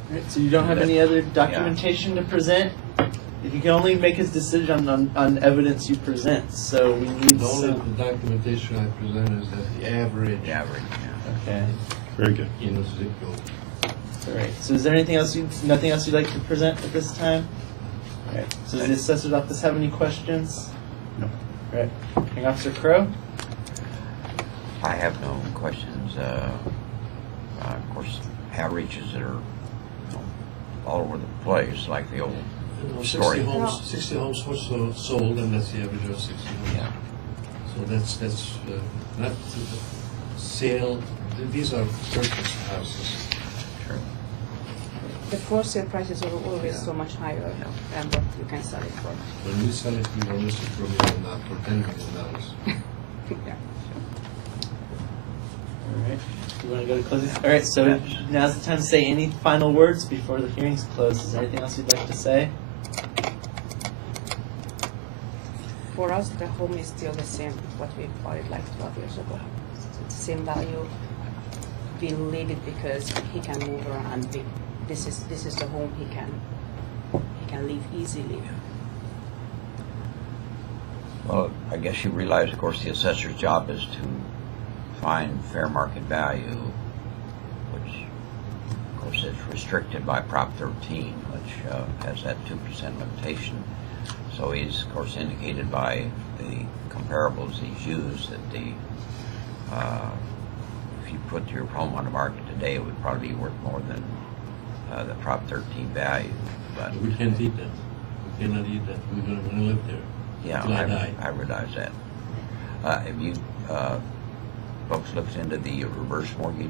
Right, so you don't have any other documentation to present? He can only make his decision on evidence you present. So we need The only some. documentation I present is that the average. Okay. Very good. In the zip code. All right. So is there anything else? Nothing else you'd like to present at this time? All right. So does the assessor's office have any questions? No. All right. Hearing Officer Crow. I have no questions. Of course, outreaches that are all over the place, like the old story. 60 homes were sold, and that's the average of 60 homes. Yeah. So that's not sale. These are purchase houses. Sure. The for sale prices are always so much higher than what you can sell it for. When we sell it, we will list it for $1 million, not for $10 million. Yeah. All right. You want to go to closing? All right. So now's the time to say any final words before the hearing's closed. Is there anything else you'd like to say? For us, the home is still the same, what we bought it like 12 years ago. It's the same value. We leave it because he can move around. This is the home he can live easily. Well, I guess you realize, of course, the assessor's job is to find fair market value, which, of course, is restricted by Prop 13, which has that 2% limitation. So he's, of course, indicated by the comparables he's used that the if you put your home on the market today, it would probably be worth more than the Prop 13 value. But We can't eat that. We cannot eat that. We're going to live there. yeah, Till I die. I realize that. Have you folks looked into the reverse mortgage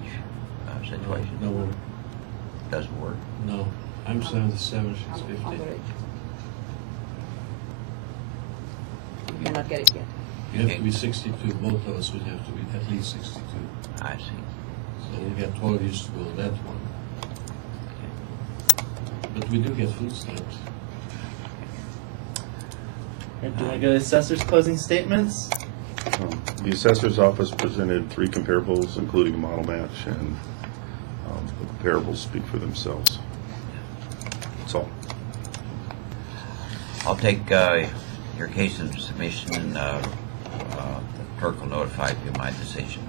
situation? No, Doesn't work. no. I'm 77, she's 50. Underage. You cannot get it yet. You have to be 62. Both of us would have to be at least 62. I see. So we got 12 years to go on that one. But we do get food stamps. All right, do you want to go to the assessor's closing statements? The assessor's office presented 3 comparables, including a model match, and the comparables speak for themselves. That's all. I'll take your case into submission, and the clerk will notify you of my decision.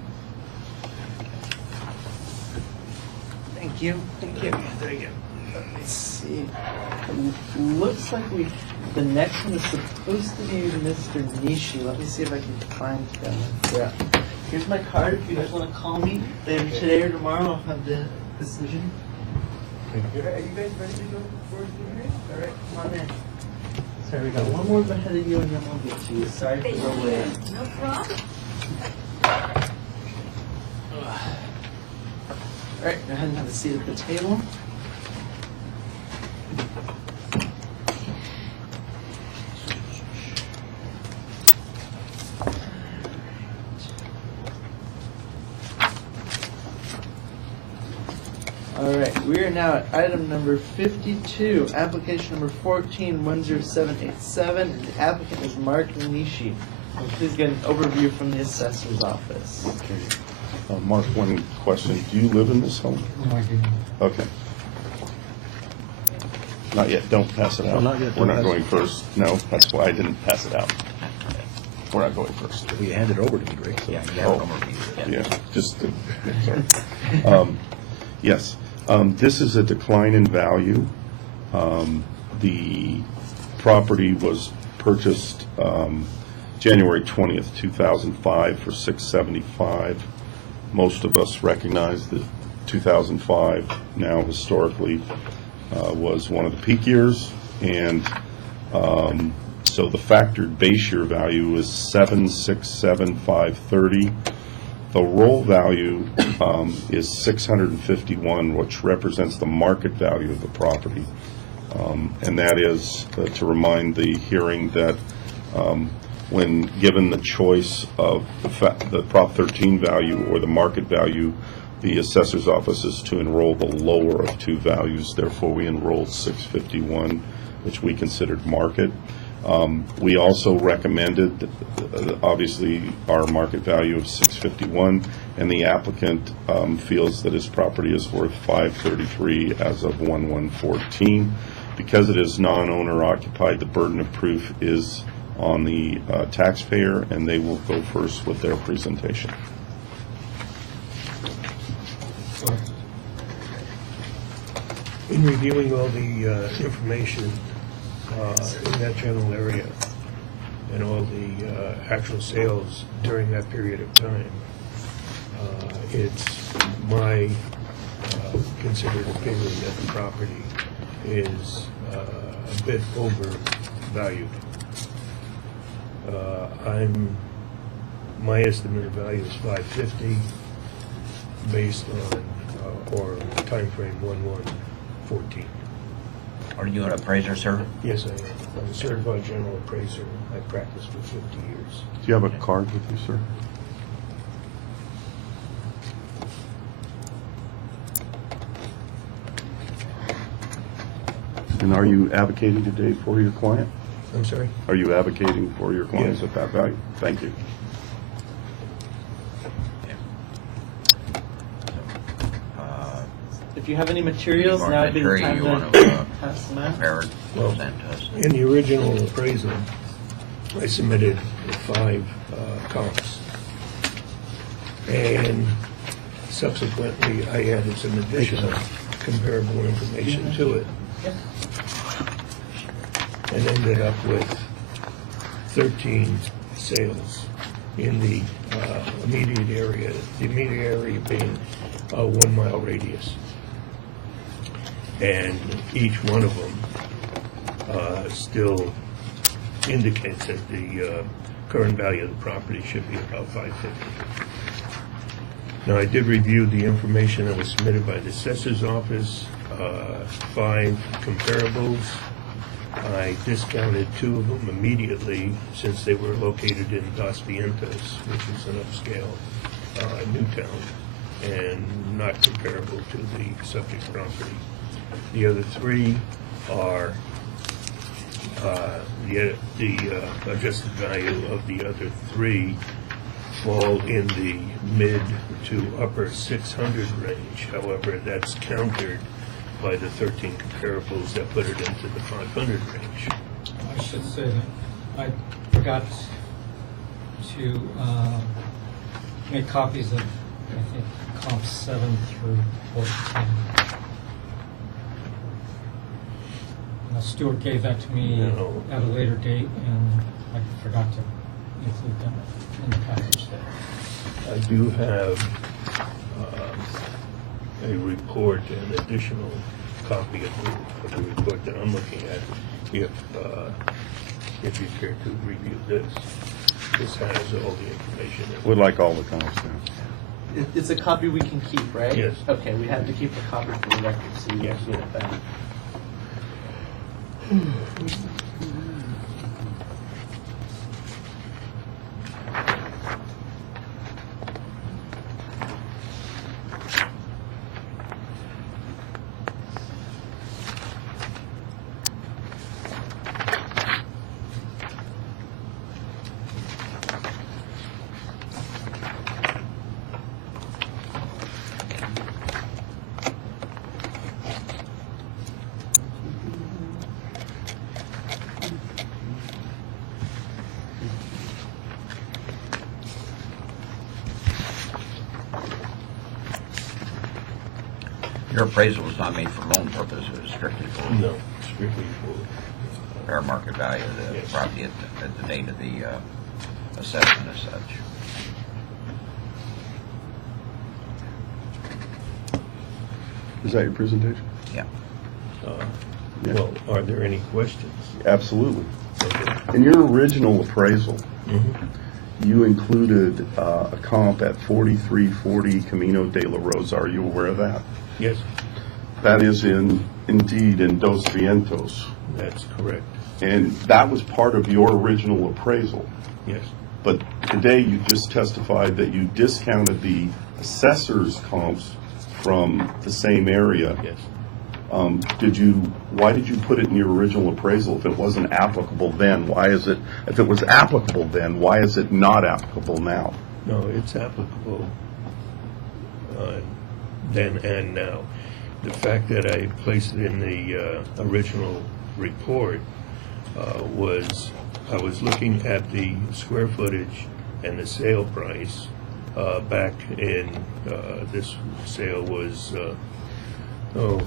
Thank you. Thank you. Very good. Let's see. Looks like the next one is supposed to be Mr. Nishi. Let me see if I can find him. Yeah. Here's my card. If you guys want to call me later today or tomorrow, I'll have the decision. Thank you. Are you guys ready to go for the hearing? All right, come on in. Sorry, we got one more ahead of you, and then we'll get to you. Sorry for the wait. No problem. All right, go ahead and have a seat at the table. All right, we are now at item number 52, application number 1410787, and the applicant is Mark Nishi. Please get an overview from the assessor's office. Okay. Mark, one question. Do you live in this home? No, I didn't. Okay. Not yet. Don't pass it out. Oh, not yet. We're Don't not pass going it. first. No, that's why I didn't pass it out. We're not going first. If you hand it over to me, Greg. Yeah, you have an overview. Yeah, just, sorry. Yes, this is a decline in value. The property was purchased January 20th, 2005 for $675. Most of us recognize that 2005 now historically was one of the peak years, and so the factored base year value is $767,530. The roll value is $651, which represents the market value of the property, and that is to remind the hearing that when given the choice of the Prop 13 value or the market value, the assessor's office is to enroll the lower of two values. Therefore, we enrolled 651, which we considered market. We also recommended, obviously, our market value of 651, and the applicant feels that his property is worth 533 as of 1/1/14. Because it is non-owner occupied, the burden of proof is on the taxpayer, and they will go first with their presentation. In reviewing all the information in that general area and all the actual sales during that period of time, it's my considered opinion that the property is a bit overvalued. My estimate of value is 550 based on or time frame 1/1/14. Are you an appraiser, sir? Yes, I am. I'm a certified general appraiser. I practiced for 50 years. Do you have a card with you, sir? And are you advocating today for your client? I'm sorry? Are you advocating for your clients Yes. at that value? Thank you. If you have any materials, Mark, now would be the Terry, time you to want to pass them out. compare it, Well, present to us? In the original appraisal, I submitted 5 comps. And subsequently, I added some additional comparable information to it. And ended up with 13 sales in the immediate area, being a 1 mile radius. And each one of them still indicates that the current value of the property should be about $550. Now, I did review the information that was submitted by the assessor's office, 5 comparables. I discounted 2 of them immediately since they were located in Dos Vientos, which is an upscale new town and not comparable to the subject property. The other 3 are the adjusted value of the other 3 fall in the mid to upper 600 range. However, that's countered by the 13 comparables that put it into the 500 range. I should say that I forgot to make copies of, I think, comps 7 through 14. Stuart gave that to me No. at a later date, and I forgot to include them in the package there. I do have a report, an additional copy of the report that I'm looking at, if you care to review this. this has all the information in it. Would like all the comps now. It's a copy we can keep, right? Yes. Okay, we have to keep a copy for the record, so you Yes. have to get it back. Your appraisal was not made for loan purposes, it was strictly for No, strictly for, fair market value of the Yes. property at the date of the assessment as such. Is that your presentation? Yeah. Yeah. well, are there any questions? Absolutely. Okay. In your original appraisal, Mhm. you included a comp at 4340 Camino de la Rosa. Are you aware of that? Yes, That is indeed in Dos Vientos. that's correct. And that was part of your original appraisal. Yes. But today you just testified that you discounted the assessor's comps from the same area. Yes. Why did you put it in your original appraisal if it wasn't applicable then? If it was applicable then, why is it not applicable now? No, it's applicable then and now. The fact that I placed it in the original report was, I was looking at the square footage and the sale price back in, this sale was, 4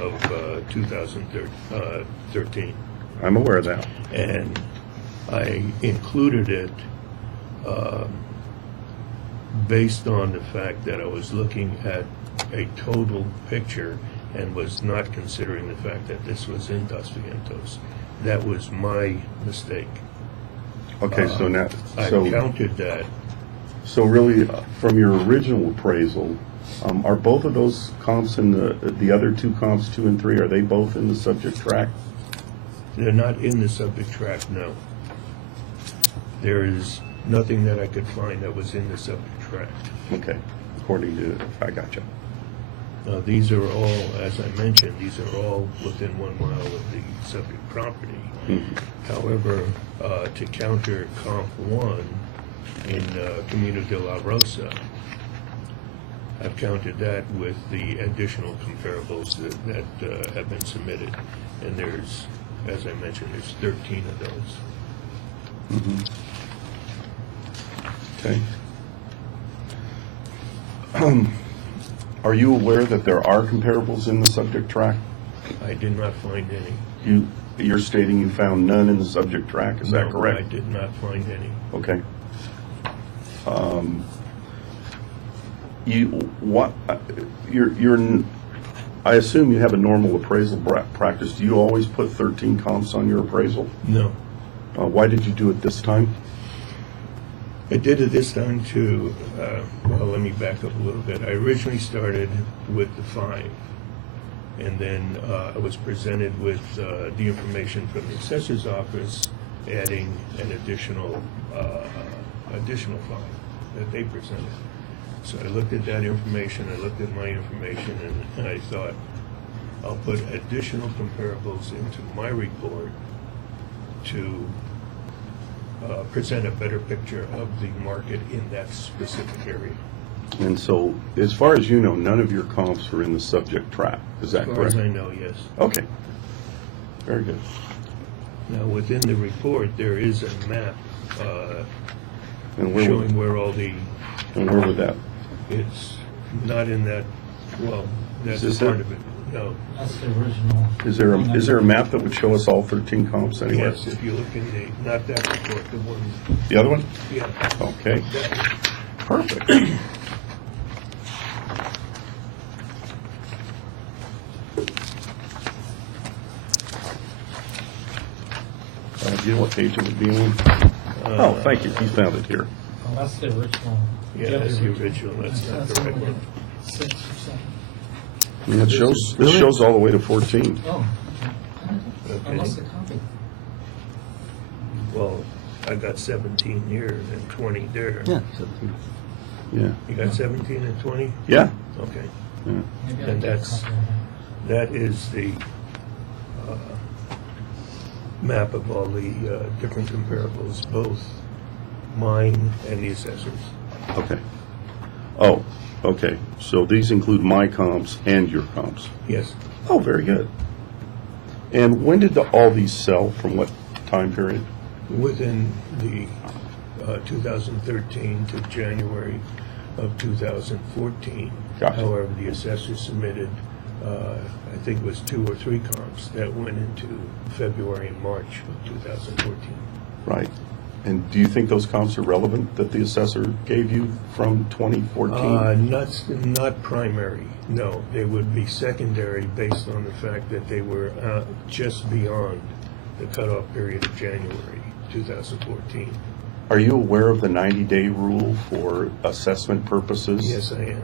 of 2013. I'm aware of that. And I included it based on the fact that I was looking at a total picture and was not considering the fact that this was in Dos Vientos. That was my mistake. Okay, so now, I so, counted that. so really, from your original appraisal, are both of those comps in the other two comps, 2 and 3, are they both in the subject tract? They're not in the subject tract, no. There is nothing that I could find that was in the subject tract. Okay, according to, I got you. These are all, as I mentioned, these are all within 1 mile of the subject property. However, to counter comp 1 in Camino de la Rosa, I've counted that with the additional comparables that have been submitted. And there's, as I mentioned, there's 13 of those. Okay. Are you aware that there are comparables in the subject tract? I did not find any. You're stating you found none in the subject tract, is that No, correct? I did not find any. Okay. I assume you have a normal appraisal practice. Do you always put 13 comps on your appraisal? No. Why did you do it this time? I did it this time to, well, let me back up a little bit. I originally started with the 5, and then I was presented with the information from the assessor's office, adding an additional 5 that they presented. So I looked at that information, I looked at my information, and I thought, I'll put additional comparables into my report to present a better picture of the market in that specific area. And so, as far as you know, none of your comps are in the subject tract. Is that As far as correct? I know, yes. Okay. Very good. Now, within the report, there is a map And where showing would, where all the, and where would that? it's not in that, well, that's Is this part it? of it. No. That's the original. Is there a map that would show us all 13 comps anywhere? Yes, if you look in the, not that report, the one, The other one? yeah. Okay. That- Perfect. Do you know what page it would be on? Oh, thank you, he found it here. Oh, that's the original. Yeah, that's the original, that's not the right one. 6 or 7. I mean, it shows all the way to 14. Oh, I Okay. must have copied. Well, I got 17 here and 20 there. Yeah. Yeah, You got 17 and 20? yeah, Okay. yeah. Maybe I And did that's- copy that. That is the map of all the different comparables, both mine and the assessors. Okay. Oh, okay, so these include my comps and your comps. Yes. Oh, very good. And when did all these sell, from what time period? Within the 2013 to January of 2014. Gotcha. However, the assessor submitted, I think it was 2 or 3 comps that went into February and March of 2014. Right. And do you think those comps are relevant that the assessor gave you from 2014? Not primary, no. They would be secondary based on the fact that they were just beyond the cutoff period of January 2014. Are you aware of the 90-day rule for assessment purposes? Yes, I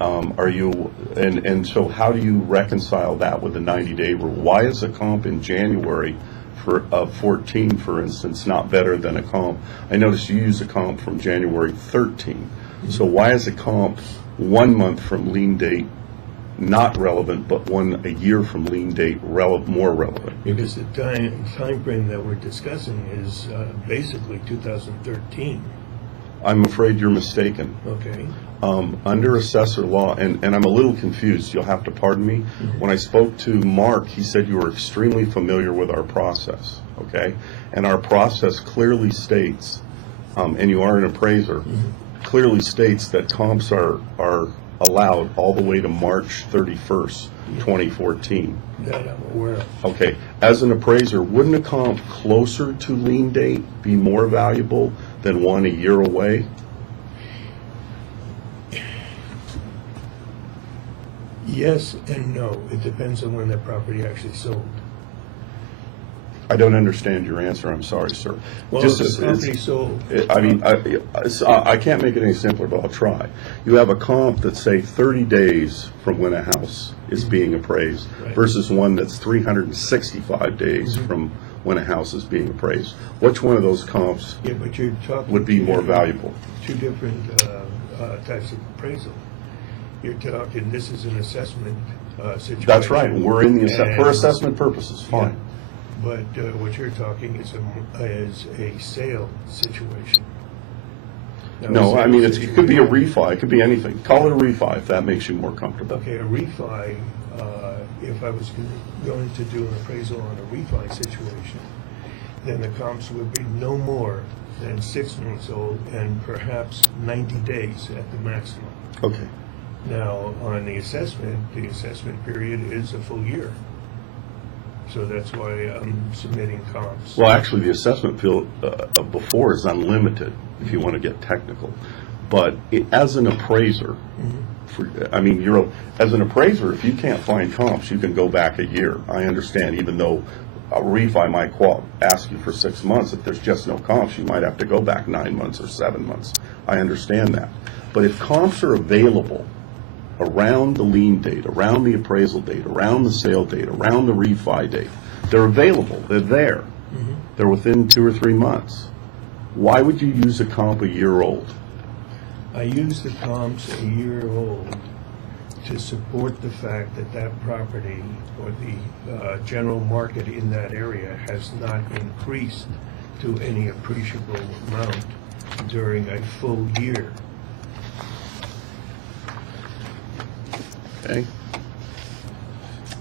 am. Are you, and so how do you reconcile that with the 90-day rule? Why is a comp in January of 14, for instance, not better than a comp? I noticed you used a comp from January 13. So why is a comp 1 month from lien date not relevant, but one a year from lien date more relevant? Because the time frame that we're discussing is basically 2013. I'm afraid you're mistaken. Okay. Under assessor law, and I'm a little confused, you'll have to pardon me. When I spoke to Mark, he said you were extremely familiar with our process, okay? And our process clearly states, and you are an appraiser, clearly states that comps are allowed all the way to March 31st, 2014. That I'm aware of. Okay, as an appraiser, wouldn't a comp closer to lien date be more valuable than one a year away? Yes and no. It depends on when that property actually sold. I don't understand your answer, I'm sorry, sir. Well, Just if as- the property sold. I mean, I can't make it any simpler, but I'll try. You have a comp that's, say, 30 days from when a house is being appraised Right. versus one that's 365 days from when a house is being appraised. Which one of those comps Yeah, but you're talking. would be two more different- valuable? Two different types of appraisal. You're talking, this is an assessment situation. That's right, we're in the, for And- assessment purposes, fine. But what you're talking is a sale situation. Now, No, a I mean, sale it could be a situation- refi, it could be anything. Call it a refi if that makes you more comfortable. Okay, a refi, if I was going to do an appraisal on a refi situation, then the comps would be no more than 6 months old and perhaps 90 days at the maximum. Okay. Now, on the assessment period is a full year. So that's why I'm submitting comps. Well, actually, the assessment before is unlimited, if you want to get technical. But as an appraiser, as an appraiser, if you can't find comps, you can go back a year. I understand, even though a refi might ask you for 6 months, if there's just no comps, you might have to go back 9 months or 7 months. I understand that. But if comps are available around the lien date, around the appraisal date, around the sale date, around the refi date, they're available, they're there. They're within 2 or 3 months. Why would you use a comp a year old? I use the comps a year old to support the fact that that property or the general market in that area has not increased to any appreciable amount during a full year. Okay.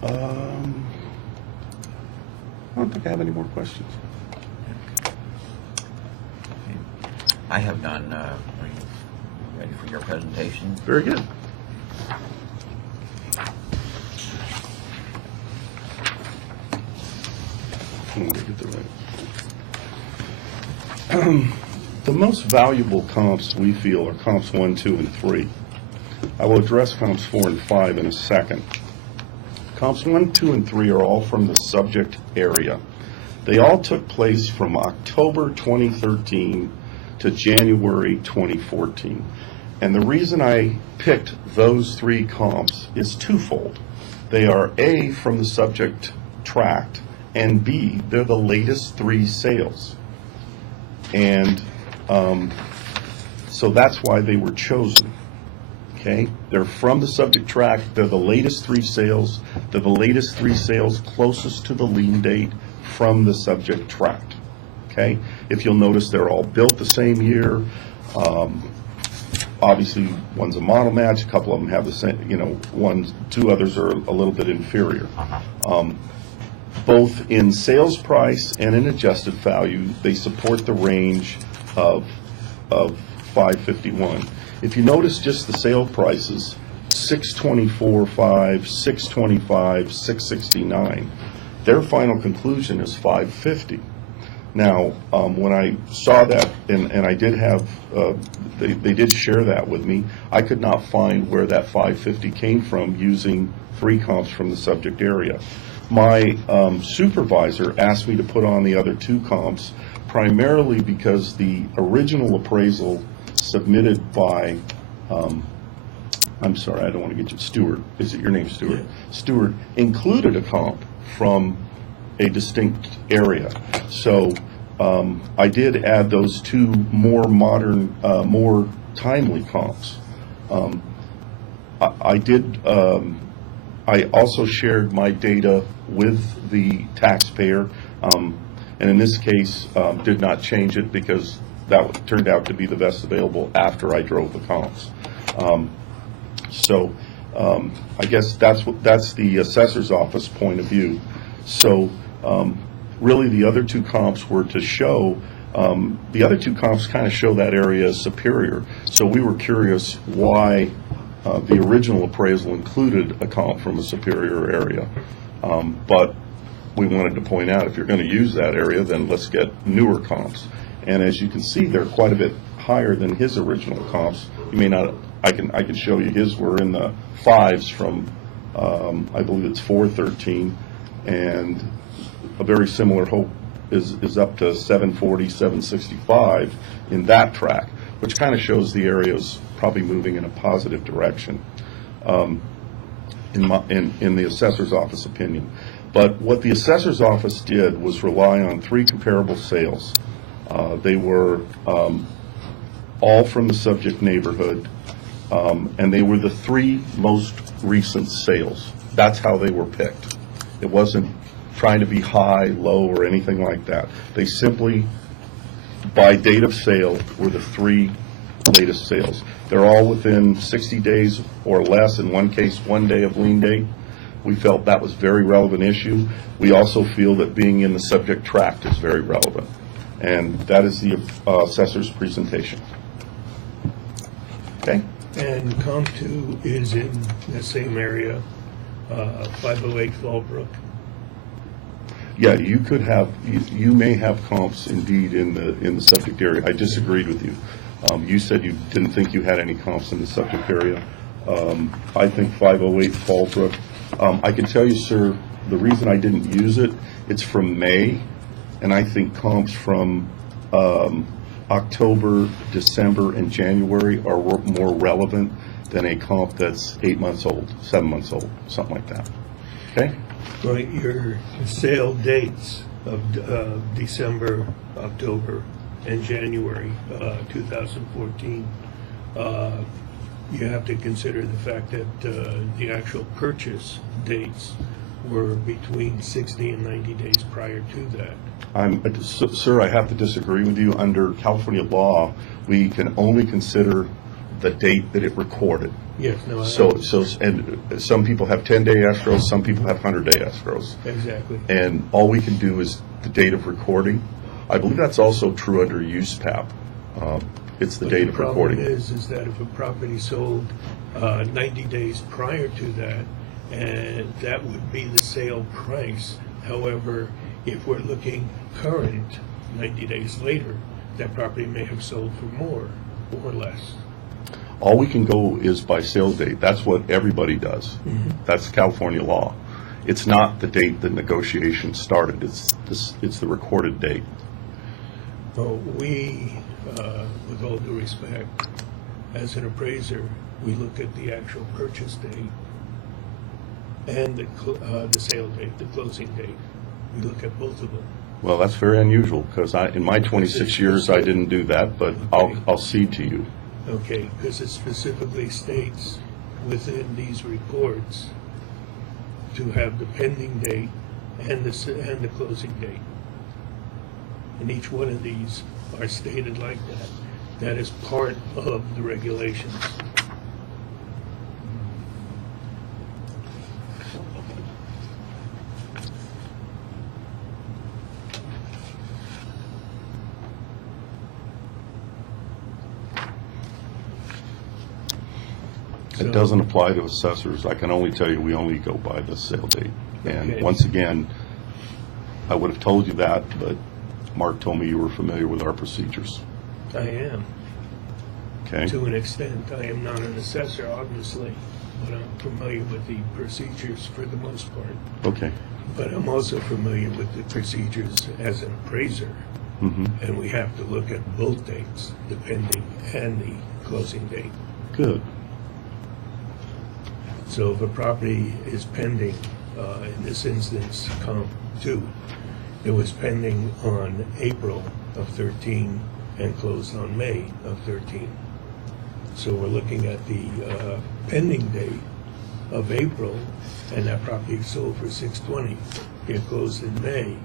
I don't think I have any more questions. I have none. Are you ready for your presentation? Very good. Let me get the right. The most valuable comps we feel are comps 1, 2, and 3. I will address comps 4 and 5 in a second. Comps 1, 2, and 3 are all from the subject area. They all took place from October 2013 to January 2014. And the reason I picked those 3 comps is twofold. They are A, from the subject tract, and B, they're the latest 3 sales. And so that's why they were chosen. Okay? They're from the subject tract, they're the latest 3 sales, they're the latest 3 sales closest to the lien date from the subject tract. Okay? If you'll notice, they're all built the same year. Obviously, one's a model match, a couple of them have the same, 2 others are a little bit inferior. Both in sales price and in adjusted value, they support the range of 551. If you notice just the sale prices, 624.5, 625, 669, their final conclusion is 550. Now, when I saw that, and I did have, they did share that with me, I could not find where that 550 came from using 3 comps from the subject area. My supervisor asked me to put on the other 2 comps primarily because the original appraisal submitted by, I'm sorry, I don't want to get you, Stewart, is it your name, Stewart? Yeah. Stewart included a comp from a distinct area. So I did add those 2 more modern, more timely comps. I also shared my data with the taxpayer, and in this case did not change it because that turned out to be the best available after I drove the comps. I guess that's the assessor's office point of view. So really the other 2 comps were to show, the other 2 comps kind of show that area as superior. So we were curious why the original appraisal included a comp from a superior area. But we wanted to point out, if you're going to use that area, then let's get newer comps. And as you can see, they're quite a bit higher than his original comps. You may not, I can show you his were in the 5s from, I believe it's 413, and a very similar hope is up to 740, 765 in that track, which kind of shows the area is probably moving in a positive direction in the assessor's office opinion. But what the assessor's office did was rely on 3 comparable sales. They were all from the subject neighborhood, and they were the 3 most recent sales. That's how they were picked. It wasn't trying to be high, low, or anything like that. They simply, by date of sale, were the 3 latest sales. They're all within 60 days or less, in one case, 1 day of lien date. We felt that was a very relevant issue. We also feel that being in the subject tract is very relevant. And that is the assessor's presentation. Okay? And comp 2 is in the same area, 508 Fallbrook. Yeah, you could have, you may have comps indeed in the subject area. I disagreed with you. You said you didn't think you had any comps in the subject area. I think 508 Fallbrook. I can tell you, sir, the reason I didn't use it, it's from May, and I think comps from October, December, and January are more relevant than a comp that's 8 months old, 7 months old, something like that. Okay? Right, your sale dates of December, October, and January 2014, you have to consider the fact that the actual purchase dates were between 60 and 90 days prior to that. Sir, I have to disagree with you. Under California law, we can only consider the date that it recorded. Yes, no, and some people have 10-day escrows, some people have 100-day escrows. Exactly. And all we can do is the date of recording. I believe that's also true under USPAP. It's the date of recording. The problem is that if a property sold 90 days prior to that, and that would be the sale price. However, if we're looking current, 90 days later, that property may have sold for more or less. All we can go is by sale date. That's what everybody does. Mm-hmm. That's California law. It's not the date the negotiations started, it's the recorded date. Well, we, with all due respect, as an appraiser, we look at the actual purchase date and the sale date, the closing date. We look at both of them. Well, that's very unusual, because in my 26 years, I didn't do that, but I'll cede to you. Okay, because it specifically states within these reports to have the pending date and the closing date. And each one of these are stated like that. That is part of the regulations. It doesn't apply to assessors. I can only tell you, we only go by the sale date. And Okay. once again, I would have told you that, but Mark told me you were familiar with our procedures. I am. Okay? To an extent. I am not an assessor, obviously, but I'm familiar with the procedures for the most part. Okay. But I'm also familiar with the procedures as an appraiser. And we have to look at both dates, the pending and the closing date. Good. So if a property is pending, in this instance, comp 2, it was pending on April of 13 and closed on May of 13. So we're looking at the pending date of April, and that property sold for $620. It closed in May.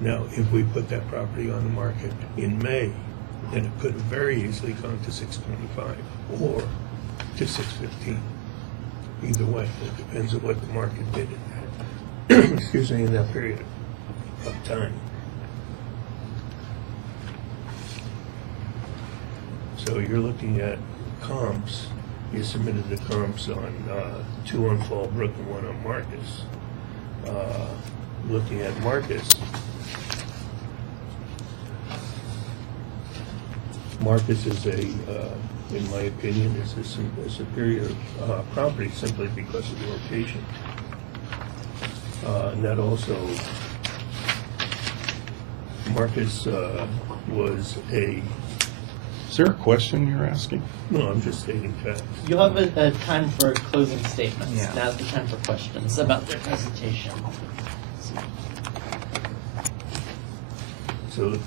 Now, if we put that property on the market in May, then it could have very easily gone to $625 or to $615. Either way, it depends on what the market did in that, excuse me, in that period of time. So you're looking at comps. You submitted the comps on 2 on Fallbrook and 1 on Marcus. Looking at Marcus, Marcus is in my opinion, is a superior property simply because of the location. And that also, Marcus was a... Is there a question you're asking? No, I'm just stating facts. You'll have a time for closing statements. Yeah. Now's the time for questions about their presentation. So the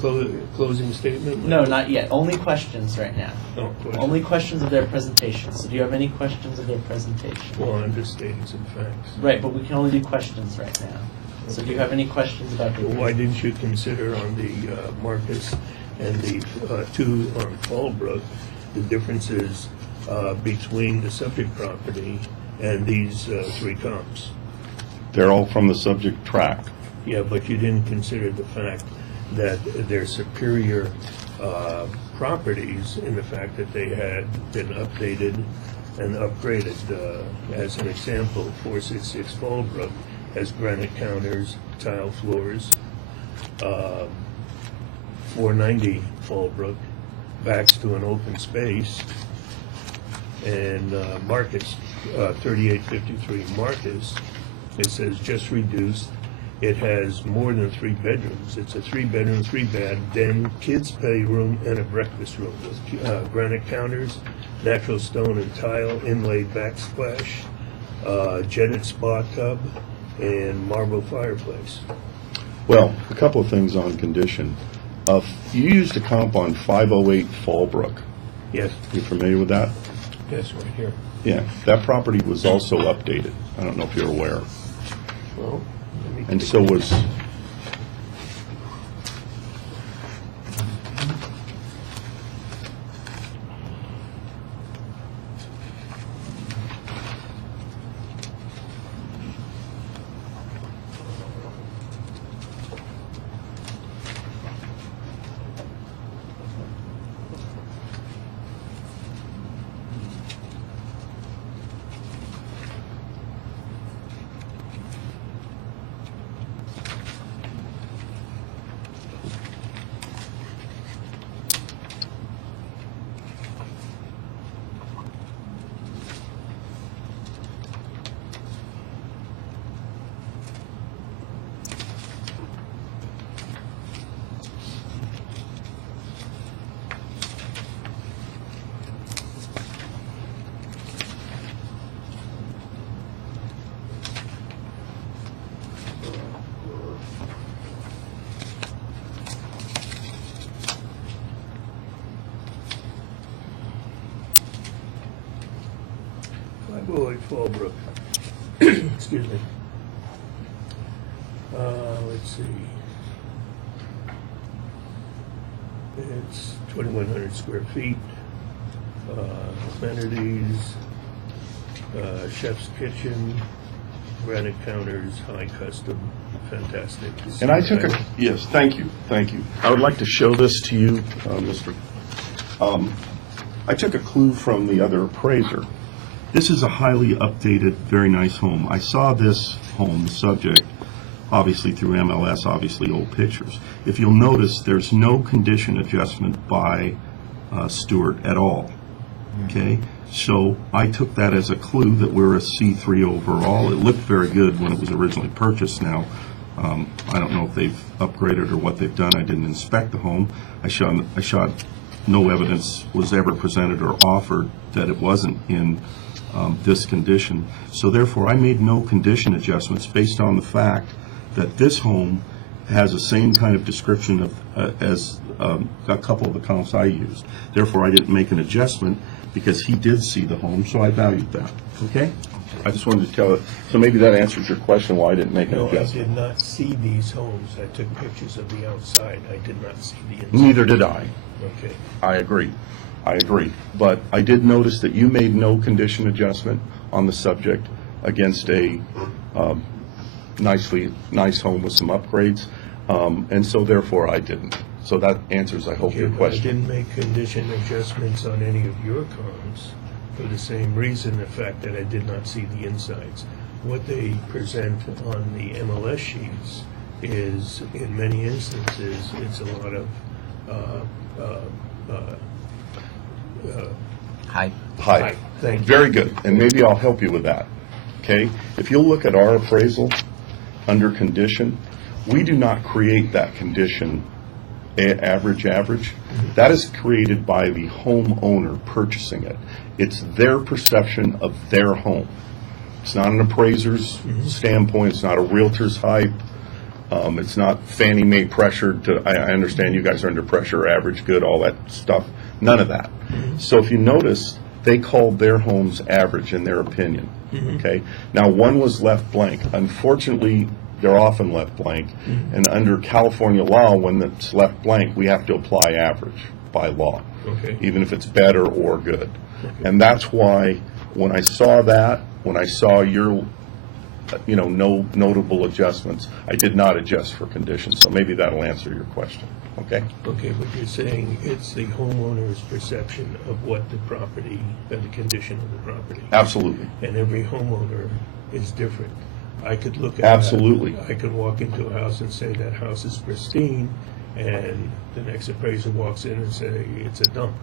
closing statement? No, not yet. Only questions right now. No, question. Only questions of their presentation. So do you have any questions of their presentation? Well, I'm just stating some facts. Right, but we can only do questions right now. So do you have any questions about their Well, why didn't you consider on the Marcus and the 2 on Fallbrook, the differences between the subject property and these 3 comps? They're all from the subject tract. Yeah, but you didn't consider the fact that they're superior properties in the fact that they had been updated and upgraded. As an example, 466 Fallbrook has granite counters, tile floors. 490 Fallbrook backs to an open space. And Marcus, 3853 Marcus, it says just reduced. It has more than 3 bedrooms. It's a 3-bedroom, 3-bath, den, kids' playroom, and a breakfast room with granite counters, natural stone and tile, inlaid backsplash, jetted spa tub, and marble fireplace. Well, a couple of things on condition. You used a comp on 508 Fallbrook. Yes, You familiar with that? yes, right here. Yeah, that property was also updated. I don't know if you're aware. Well, let me And take so a- was, Fallbrook. Excuse me. Let's see. It's 2,100 square feet. Amenities, chef's kitchen, granite counters, high custom, fantastic. And I took a, yes, thank you. I would like to show this to you, Mr. I took a clue from the other appraiser. This is a highly updated, very nice home. I saw this home, the subject, obviously through MLS, obviously old pictures. If you'll notice, there's no condition adjustment by Stewart at all. Okay? So I took that as a clue that we're a C3 overall. It looked very good when it was originally purchased. Now, I don't know if they've upgraded or what they've done. I didn't inspect the home. I shot no evidence was ever presented or offered that it wasn't in this condition. So therefore, I made no condition adjustments based on the fact that this home has the same kind of description of as a couple of the comps I used. Therefore, I didn't make an adjustment because he did see the home, so I valued that. Okay? I just wanted to tell it. So maybe that answers your question why I didn't make an No, I adjustment. did not see these homes. I took pictures of the outside. I did not see the inside. Neither did I. Okay. I agree. But I did notice that you made no condition adjustment on the subject against a nice home with some upgrades, and so therefore I didn't. So that answers, I hope, your Okay, but I question. didn't make condition adjustments on any of your comps for the same reason, the fact that I did not see the insides. What they present on the MLS sheets is, in many instances, it's a lot of Height. Hi. Thank you. Very good, and maybe I'll help you with that. Okay? If you'll look at our appraisal under condition, we do not create that condition average. That is created by the homeowner purchasing it. It's their perception of their home. It's not an appraiser's standpoint. It's not a realtor's hype. It's not Fannie Mae pressured to, I understand you guys are under pressure, average, good, all that stuff. None of that. So if you notice, they called their homes average in their opinion. Okay? Now, one was left blank. Unfortunately, they're often left blank. And under California law, when it's left blank, we have to apply average by law. Okay. Even if it's better or good. And that's why when I saw that, when I saw your, no notable adjustments, I did not adjust for conditions. So maybe that'll answer your question. Okay? Okay, but you're saying it's the homeowner's perception of what the property, the condition of the property. Absolutely. And every homeowner is different. I could look at Absolutely. that. I could walk into a house and say that house is pristine, and the next appraiser walks in and say it's a dump.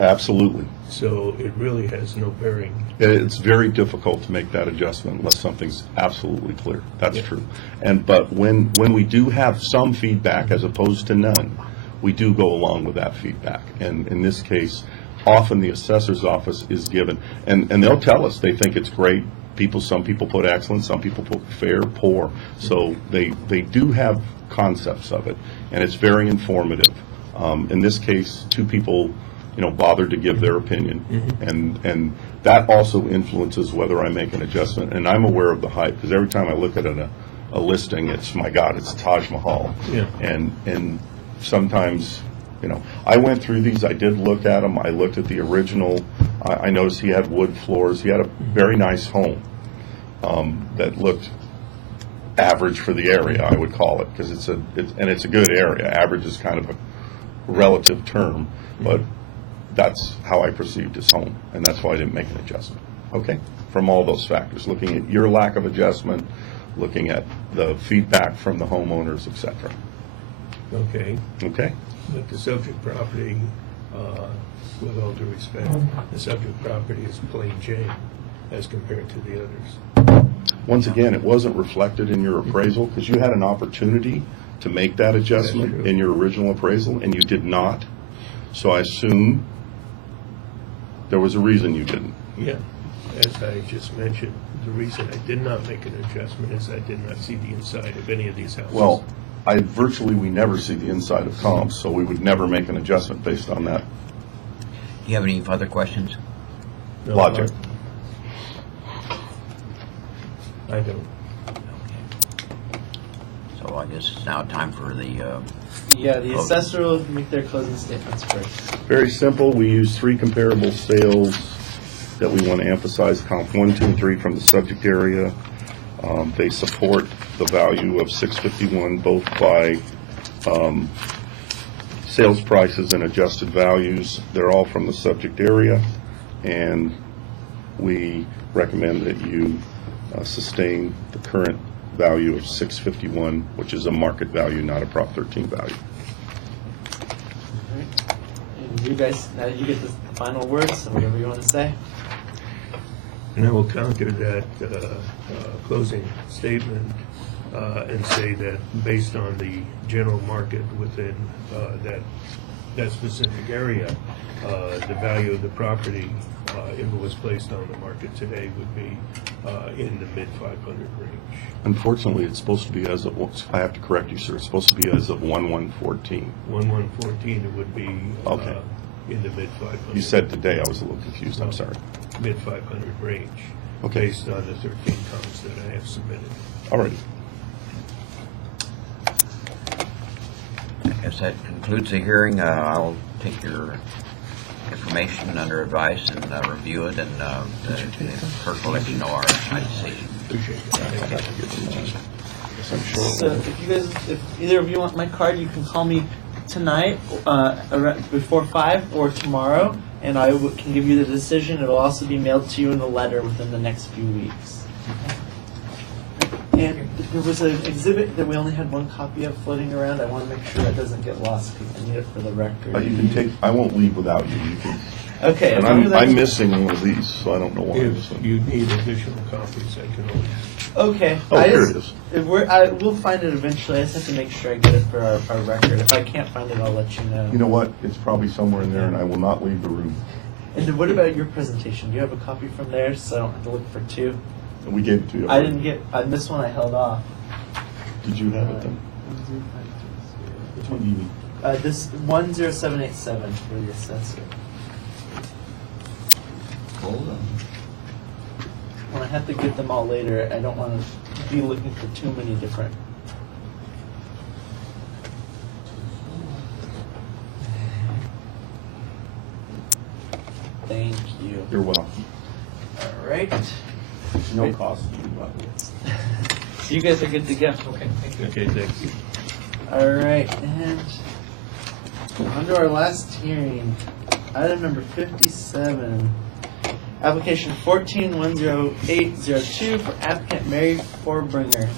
Absolutely. So it really has no bearing. It's very difficult to make that adjustment unless something's absolutely clear. That's Yeah. true. But when we do have some feedback as opposed to none, we do go along with that feedback. And in this case, often the assessor's office is given, and they'll tell us they think it's great. Some people put excellent, some people put fair, poor. So they do have concepts of it, and it's very informative. In this case, two people bothered to give their opinion. And that also influences whether I make an adjustment. And I'm aware of the hype, because every time I look at a listing, it's, my God, it's Taj Mahal. Yeah. And sometimes, I went through these, I did look at them, I looked at the original, I noticed he had wood floors, he had a very nice home that looked average for the area, I would call it, because it's a good area. Average is kind of a relative term, but that's how I perceived his home, and that's why I didn't make an adjustment. Okay? From all those factors, looking at your lack of adjustment, looking at the feedback from the homeowners, et cetera. Okay? Okay? But the subject property, with all due respect, the subject property is plain Jane as compared to the others. Once again, it wasn't reflected in your appraisal, because you had an opportunity to make that adjustment true. in your original appraisal, and you did not. So I assume there was a reason you didn't. Yeah, as I just mentioned, the reason I did not make an adjustment is I did not see the inside of any of these houses. Well, we never see the inside of comps, so we would never make an adjustment based on that Do you have any further questions? No, logic. I don't. So I guess it's now time for the, Yeah, the Closing. assessor will make their closing statements first. Very simple. We use 3 comparable sales that we want to emphasize, comp 1, 2, and 3 from the subject area. They support the value of 651 both by sales prices and adjusted values. They're all from the subject area, and we recommend that you sustain the current value of 651, which is a market value, not a Prop 13 value. And you guys, now you get the final words, so whatever you want to say. And I will counter that closing statement and say that based on the general market within that specific area, the value of the property, if it was placed on the market today, would be in the mid-500 range. Unfortunately, it's supposed to be as of, I have to correct you, sir, it's supposed to be as of 1/1/14. 1/1/14, it would be Okay. in the mid-500. You said today, I was a little confused, I'm sorry. Mid-500 range. Okay. Based on the 13 comps that I have submitted. All right. I guess that concludes the hearing. I'll take your information under advice and review it, and clerk will let you know our decision. So if you guys, if either of you want my card, you can call me tonight before 5 or tomorrow, and I can give you the decision. It'll also be mailed to you in a letter within the next few weeks. And there was an exhibit that we only had one copy of floating around. I want to make sure that doesn't get lost because I need it for the record. You can take, I won't leave without you. You can. Okay. And as long as I'm missing one of these, so I don't know why. If you need additional copies, I can always. Okay. Oh, here it is. We'll find it eventually. I just have to make sure I get it for our record. If I can't find it, I'll let you know. You know what? It's probably somewhere in there, and I will not leave the room. And then what about your presentation? Do you have a copy from there so I don't have to look for 2? We gave it to you. I didn't get. I missed one. I held off. Did you have it then? Which one do you need? This 10787 for the assessor. Hold on. When I have to get them all later, I don't want to be looking for too many different. Thank you. You're welcome. All right. No cost to you, by the way. So you guys are good to go. Okay. Thank you. Okay, thanks. All right, and on to our last hearing, item number 57, application 14-10802 for applicant Mary Forbringer.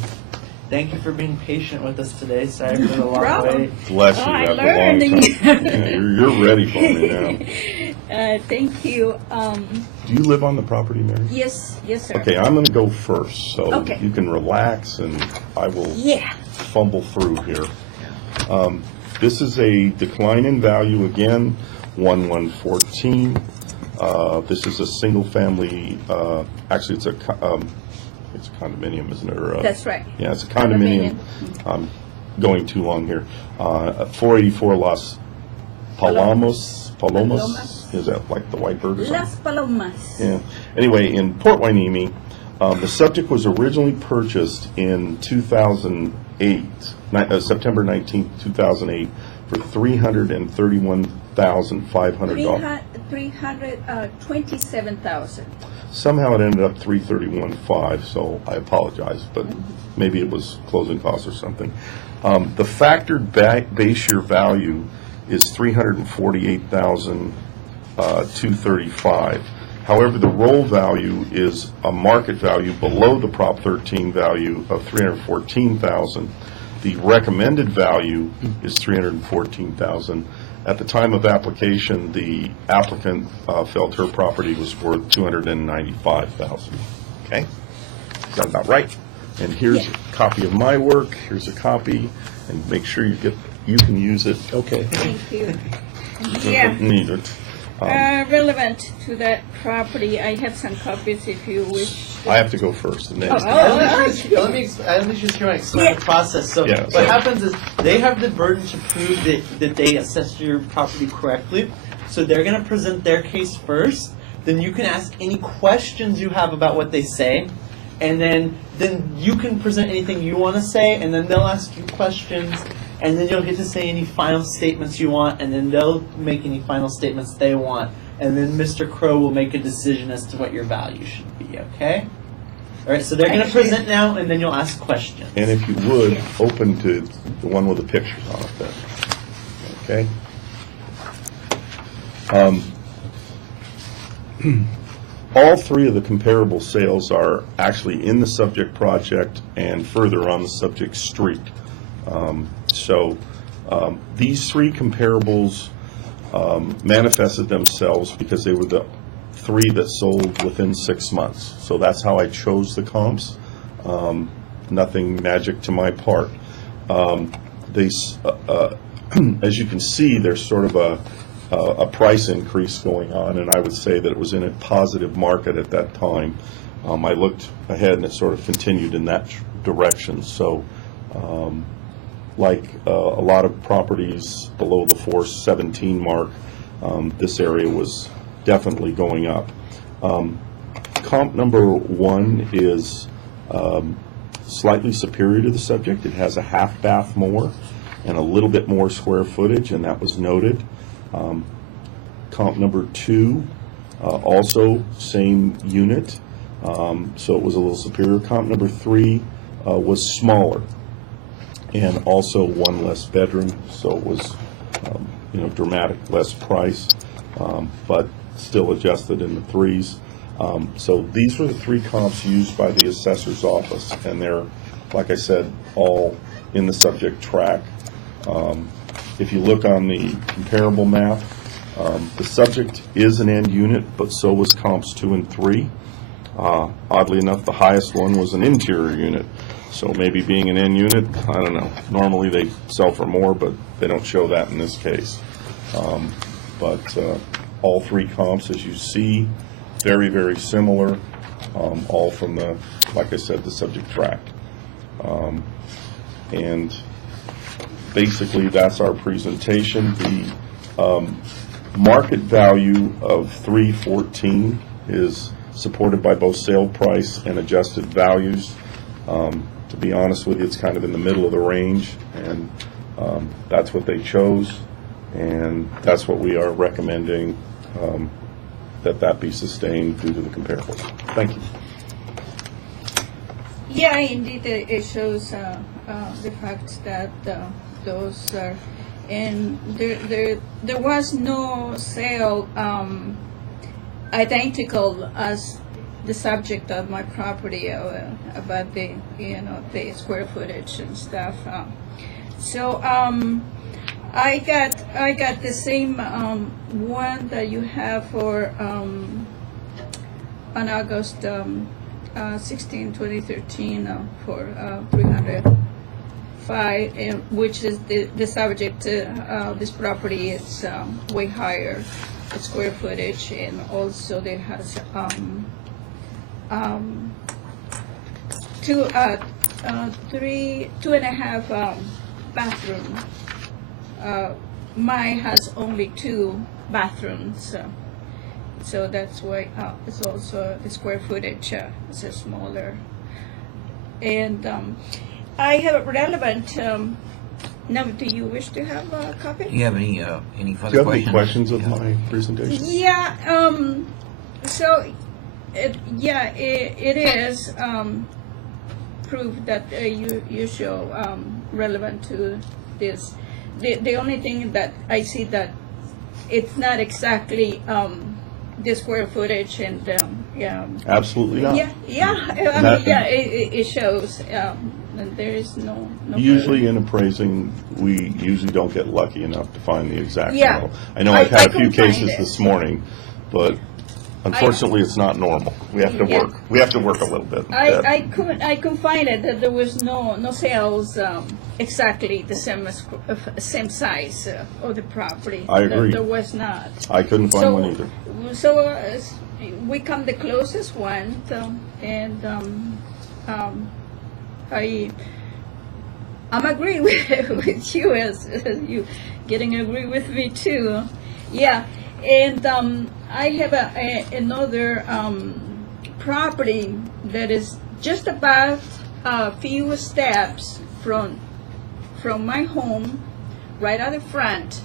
Thank you for being patient with us today. Sorry for the long problem. wait. Bless you. Oh, I That's a learned. long time. Yeah, you're ready for me now. Thank you. Do you live on the property, Mary? Yes, sir. Okay, I'm going to go first, so Okay. you can relax, and I will Yeah. fumble through here. This is a decline in value again, 1/1/14. This is a single-family. Actually, it's a condominium, isn't it? Or, That's right. Yeah, it's a condominium. I'm going too long here. 484 Las Palomas. Palomas. Is that like the white bird or something? Las Palomas. Yeah. Anyway, in Port Hueneme, the subject was originally purchased in 2008, September 19th, 2008, for $331,500. 327,000. Somehow it ended up 331,500, so I apologize, but maybe it was closing costs or something. The factored base year value is $348,235. However, the roll value is a market value below the Prop 13 value of $314,000. The recommended value is $314,000. At the time of application, the applicant felt her property was worth $295,000. Okay? Is that about right? And here's a copy of my work. Here's a copy, and make sure you can use it. Okay. Thank you. You Yeah. don't need it. Relevant to that property, I have some copies if you wish. I have to go first. And then Let me just hear my explain the process. So Yeah, what so- happens is they have the burden to prove that they assessed your property correctly. So they're going to present their case first. Then you can ask any questions you have about what they say. and then you can present anything you want to say, and then they'll ask you questions, and then you'll get to say any final statements you want, and then they'll make any final statements they want, and then Mr. Crow will make a decision as to what your value should be, okay? All right, so they're going to present now, and then you'll ask questions. And if you would, open to the one with the pictures on it then. Okay? All three of the comparable sales are actually in the subject project and further on the subject street. These three comparables manifested themselves because they were the three that sold within 6 months. So that's how I chose the comps. Nothing magic to my part. As you can see, there's sort of a price increase going on, and I would say that it was in a positive market at that time. I looked ahead, and it sort of continued in that direction. So, like a lot of properties below the 417 mark, this area was definitely going up. Comp number 1 is slightly superior to the subject. It has a half bath more and a little bit more square footage, and that was noted. Comp number 2, also same unit, so it was a little superior. Comp number 3 was smaller and also one less bedroom, so it was dramatic less price, but still adjusted in the 3s. So these were the 3 comps used by the assessor's office, and they're, like I said, all in the subject track. If you look on the comparable map, the subject is an end unit, but so was comps 2 and 3. Oddly enough, the highest one was an interior unit. So maybe being an end unit, I don't know. Normally they sell for more, but they don't show that in this case. But all 3 comps, as you see, very, very similar, all from the, like I said, the subject track. And basically that's our presentation. The market value of 314 is supported by both sale price and adjusted values. To be honest with you, it's kind of in the middle of the range, and that's what they chose, and that's what we are recommending, that be sustained due to the comparables. Thank you. Yeah, indeed, it shows the fact that those are, and there was no sale identical as the subject of my property about the the square footage and stuff. So I got the same one that you have for on August 16, 2013 for 305, which is the subject. This property is way higher square footage, and also there has 2.5 bathroom. Mine has only 2 bathrooms, so that's why it's also the square footage is smaller. And I have a relevant. Now, do you wish to have a copy? Do you have any Do further you have any questions? questions of my presentation? Yeah. So, it is proof that you show relevant to this. The only thing that I see that it's not exactly the square footage, and Absolutely not. It shows, and there is no Usually in appraising, we usually don't get lucky enough to find the exact Yeah. model. I know I've had a few couldn't find cases it. this morning, but unfortunately, it's not normal. We have to Yeah. work. We have to work a little bit. I couldn't find it, that there was no sales exactly the same size of the property. I agree. There was not. I couldn't find one either. So we come the closest one, and I'm agreeing with you as you getting agree with me too. Yeah, and I have another property that is just about a few steps from my home, right at the front,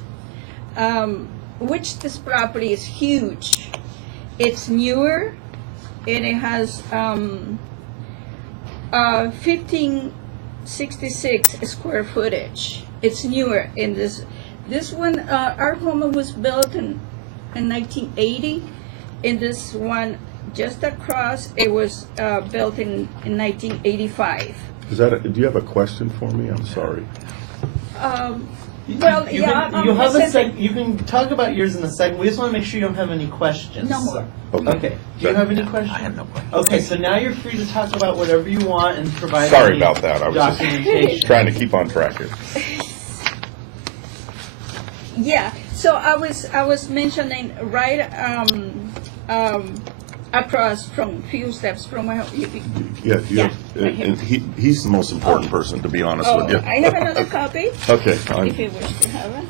which this property is huge. It's newer, and it has 1566 square footage. It's newer in this. This one, our home was built in 1980, and this one just across, it was built in 1985. Do you have a question for me? I'm sorry. Well, you yeah, can, you'll have a specific- you can talk about yours in a second. We just want to make sure you don't have any questions. No more. Okay. Do you have any questions? I have no question. Okay, so now you're free to talk about whatever you want and provide Sorry any about that. I was just documentation. trying to keep on track here. Yeah, so I was mentioning right across from few steps from my home. Yeah, Yeah, right here. and he's the most important person, to be honest Oh, with you. I have another copy. Okay. If you wish to have it.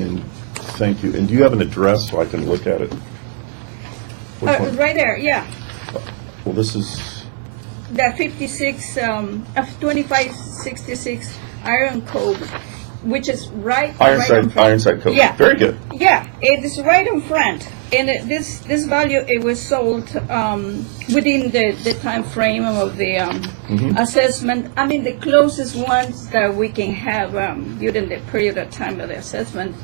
And thank you. And do you have an address so I can look at it? Which one? Right there, yeah. Well, this is, The 56 of 2566 Iron Cove, which is right in front. Ironside Cove. Yeah. Very good. Yeah, it is right in front, and this value, it was sold within the time frame of the assessment. I mean, the closest ones that we can have during the period of time of the assessment.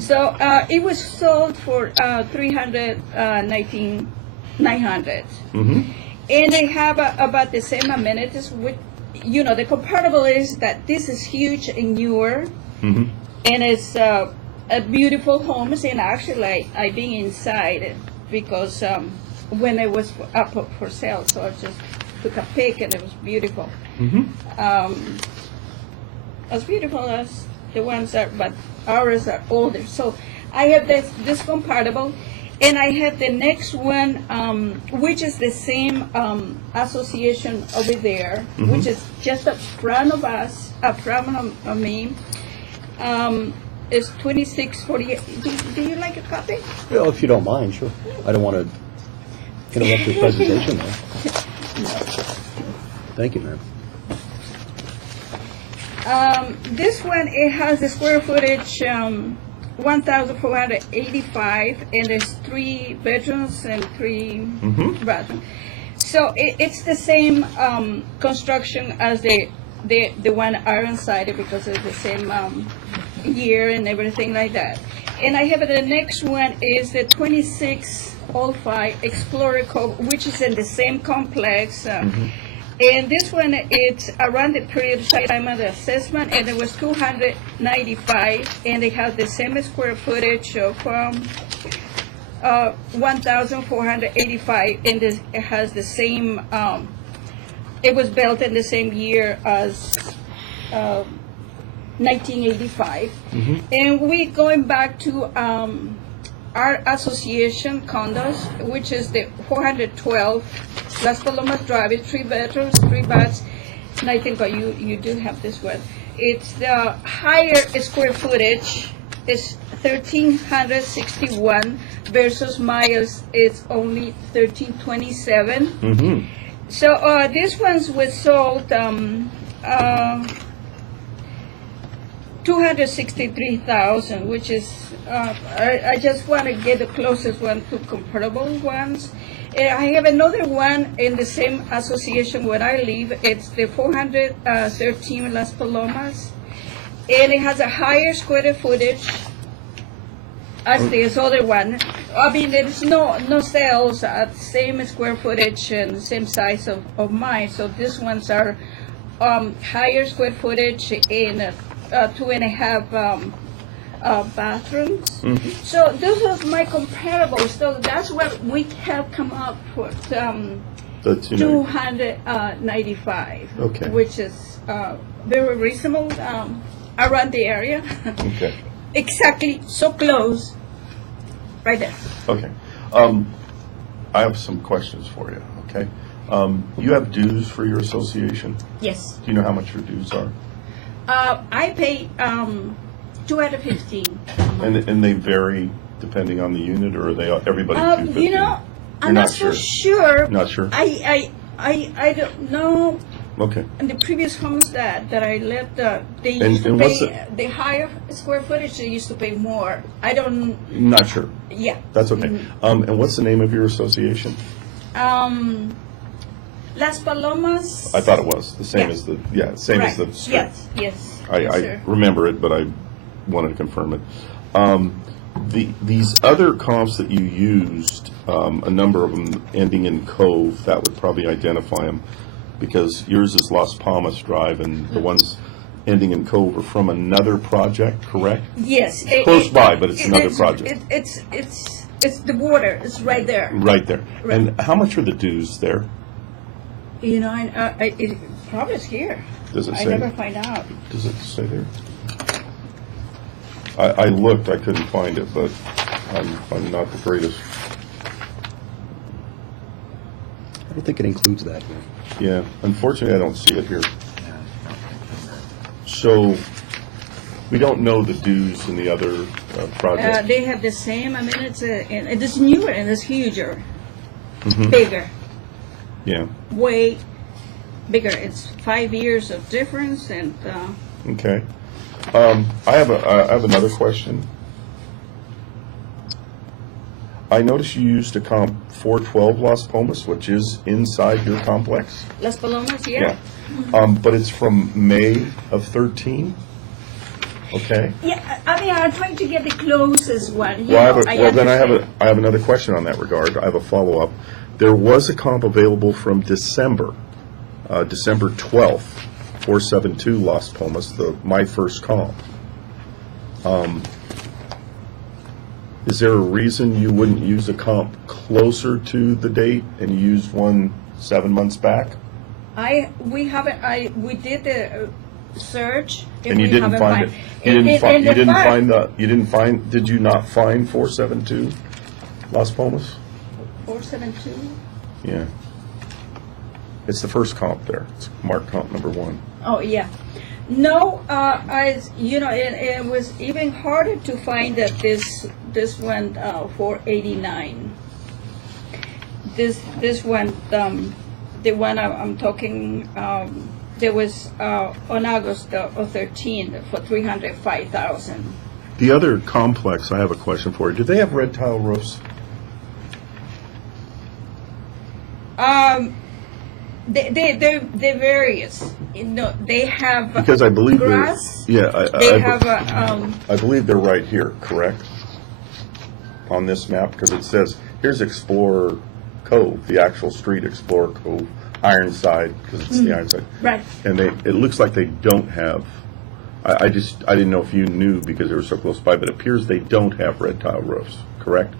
So it was sold for $319,900, and they have about the same amenities. With, the comparable is that this is huge and newer. And it's a beautiful homes, and actually I've been inside because when it was up for sale, so I just took a pic and it was beautiful. As beautiful as the ones but ours are older. So I have this comparable, and I have the next one, which is the same association over there, which is just up front of us, up front of me. It's 2648. Do you like a copy? Well, if you don't mind, sure. I don't want to interrupt your presentation, though. Thank you, ma'am. This one, it has the square footage 1,485, and there's 3 bedrooms and 3 bathrooms. So it's the same construction as the one Ironside, because it's the same year and everything like that. And I have the next one is the 2605 Explorer Cove, which is in the same complex. And this one, it's around the period of time of the assessment, and it was 295, and they have the same square footage of 1,485, and it has the same, it was built in the same year as 1985. And we going back to our association condos, which is the 412 Las Palomas Drive, 3 bedrooms, 3 baths, and I think you do have this one. It's the higher square footage is 1,361 versus Miles is only 1,327. So this one's was sold 263,000, which is I just want to get the closest one to comparable ones. I have another one in the same association where I live. It's the 413 Las Palomas, and it has a higher square footage as this other one. I mean, there's no sales at the same square footage and the same size of mine. So these ones are higher square footage and 2.5 bathrooms. So this was my comparable. So that's what we have come up with, the 295, Okay. which is very reasonable around the area. Okay. Exactly, so close, right there. Okay. I have some questions for you, okay? You have dues for your association? Yes. Do you know how much your dues are? I pay 215. And they vary depending on the unit, or are they, everybody 250? You know, I'm not so sure. Not sure? I don't know. Okay. In the previous homes that I lived, they And- used to and what's pay the higher square footage. They used to pay more. I don't. Not sure. Yeah. That's okay. And what's the name of your association? Las Palomas. I thought it was the same Yeah. as the, same as Right. the street. Yes. Yes. I yes, sir. remember it, but I wanted to confirm it. These other comps that you used, a number of them ending in Cove, that would probably identify them, because yours is Las Palmas Drive, and the ones ending in Cove are from another project, correct? Yes. Close by, but it's another project. It's the border. It's right there. Right there. Right. And how much are the dues there? You know, it probably is here. Does it I say? never find out. Does it say there? I looked, I couldn't find it, but I'm not the greatest. I don't think it includes that here. Yeah, unfortunately, I don't see it here. So, we don't know the dues in the other projects. They have the same. I mean, it's newer and it's huger, Mhm. bigger, Yeah, way bigger. It's 5 years of difference, and okay. I have another question. I noticed you used a comp 412 Las Palmas, which is inside your complex. Las Palomas, yeah. But it's from May of 13. Okay. Yeah, I mean, I'm trying to get the closest one. Well, then understand. I have another question on that regard. I have a follow-up. There was a comp available from December 12th, 472 Las Palmas, my first comp. Is there a reason you wouldn't use a comp closer to the date and you used one 7 months back? We did the search. And you we didn't haven't find it? Did you not find 472 Las Palmas? 472. Yeah. It's the first comp there. It's marked comp number 1. Oh, yeah. No, it was even harder to find that this one 489. This one, the one I'm talking, there was on August of 13 for 305,000. The other complex, I have a question for you. Do they have red tile roofs? They're various. They have Because I believe grass. they have I believe they're right here, correct? On this map, because it says, here's Explorer Cove, the actual street Explorer Cove, Ironside, because it's the Ironside. Right. And it looks like they don't have, I didn't know if you knew because they were so close by, but it appears they don't have red tile roofs, correct?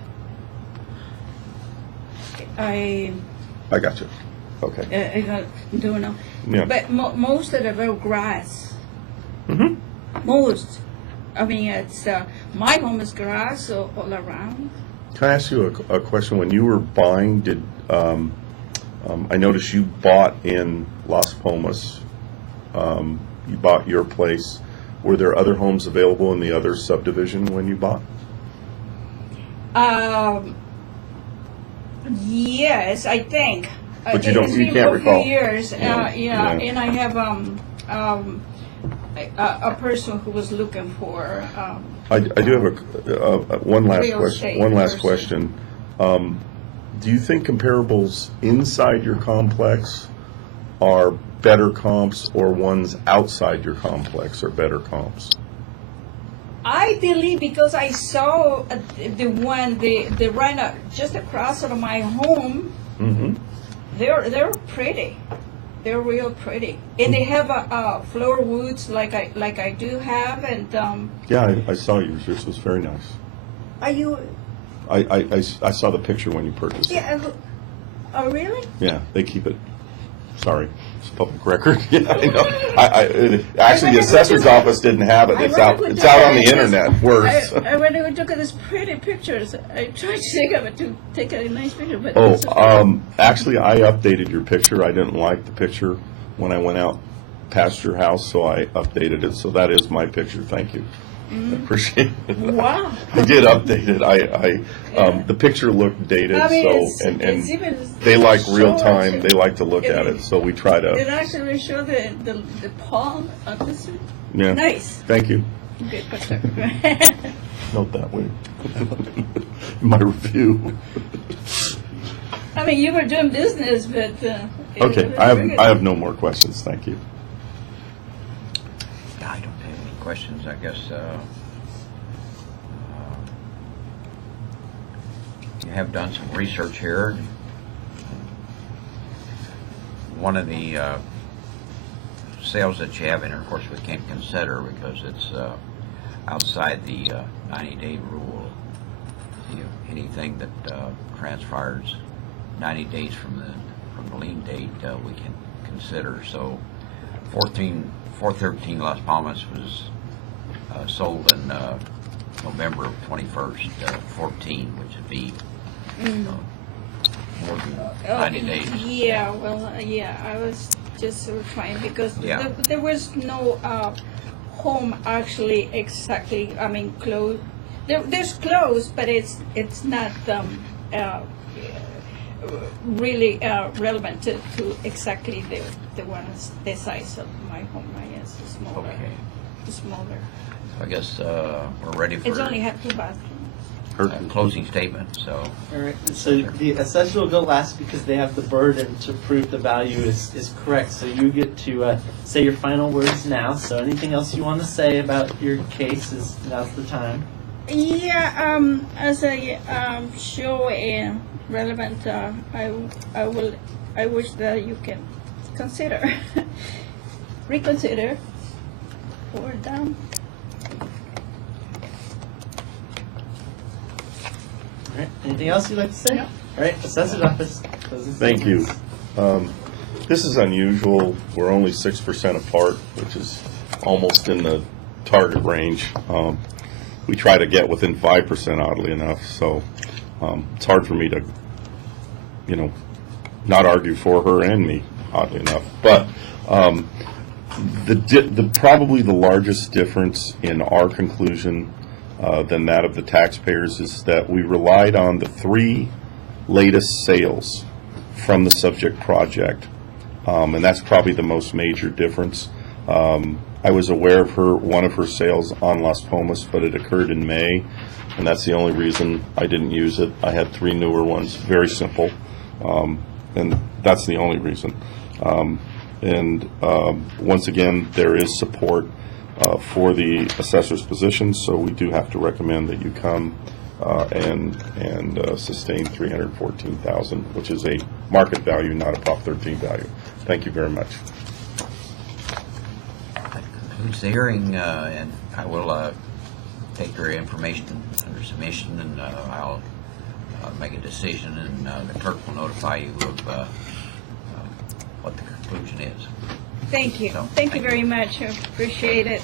I got you. Okay. I don't know. Yeah. But most of them are grass. Mm-hmm. Most. I mean, it's my home is grass all around. Can I ask you a question? When you were buying, did I noticed you bought in Las Palmas? You bought your place. Were there other homes available in the other subdivision when you bought? Yes, I think. But you It's you been can't for recall. a few years. Yeah. And I have a person who was looking for. I do have one last Real question. estate One last person. question. Do you think comparables inside your complex are better comps, or ones outside your complex are better comps? I believe because I saw the one the right just across from my home. Mm-hmm. They're pretty. They're real pretty, and they have floor woods like I do have, and Yeah, I saw yours. Yours was very nice. are you? I saw the picture when you purchased it. Yeah. Oh, really? Yeah, they keep it. Sorry, it's a public record. Yeah, I know. Actually, the assessor's office didn't have it. It's out on the internet. Worse. I when I took these pretty pictures, I tried to take a nice picture, but Actually, I updated your picture. I didn't like the picture when I went out past your house, so I updated it. So that is my picture. Thank you. Appreciate it. Wow. I did update it. The picture looked dated, I mean, so, it's and even they like real so time, actually- they like to look at it, so we try It to, actually show the palm of the suit. yeah. Nice. Thank you. Good picture. Note that way. My review. I mean, you were doing business, but. It Okay, was I very good. have no more questions, thank you. I don't have any questions, I guess. You have done some research here. One of the sales that you have in here, of course, we can't consider because it's outside the 90-day rule. Anything that transpires 90 days from the lien date, we can consider. So 413 Las Palmas was sold in November of 21st, 14, which would be more than 90 days. Yeah, well, yeah, I was just trying because Yeah. there was no home actually exactly, I mean, close. There's close, but it's not really relevant to exactly the ones, the size of my home. It's smaller. Okay. Smaller. I guess we're ready for It's only have 2 bathrooms. a closing statement, so. All right, so the assessor will go last because they have the burden to prove the value is correct. So you get to say your final words now. So anything else you want to say about your case now's the time. Yeah, as I show a relevant, I wish that you can consider, reconsider, or down. All right, anything else you'd like to say? No. All right, assessor's office. Closing Thank you. statements. This is unusual. We're only 6% apart, which is almost in the target range. We try to get within 5%, oddly enough, so it's hard for me to, not argue for her and me, oddly enough. But probably the largest difference in our conclusion than that of the taxpayers is that we relied on the 3 latest sales from the subject project, and that's probably the most major difference. I was aware of one of her sales on Las Palmas, but it occurred in May, and that's the only reason I didn't use it. I had 3 newer ones, very simple, and that's the only reason. Once again, there is support for the assessor's position, so we do have to recommend that you come and sustain $314,000, which is a market value, not a Prop 13 value. Thank you very much. That concludes the hearing, and I will take your information under submission, and I'll make a decision, and the clerk will notify you of what the conclusion is. Thank you. So, Thank you very much. I appreciate it.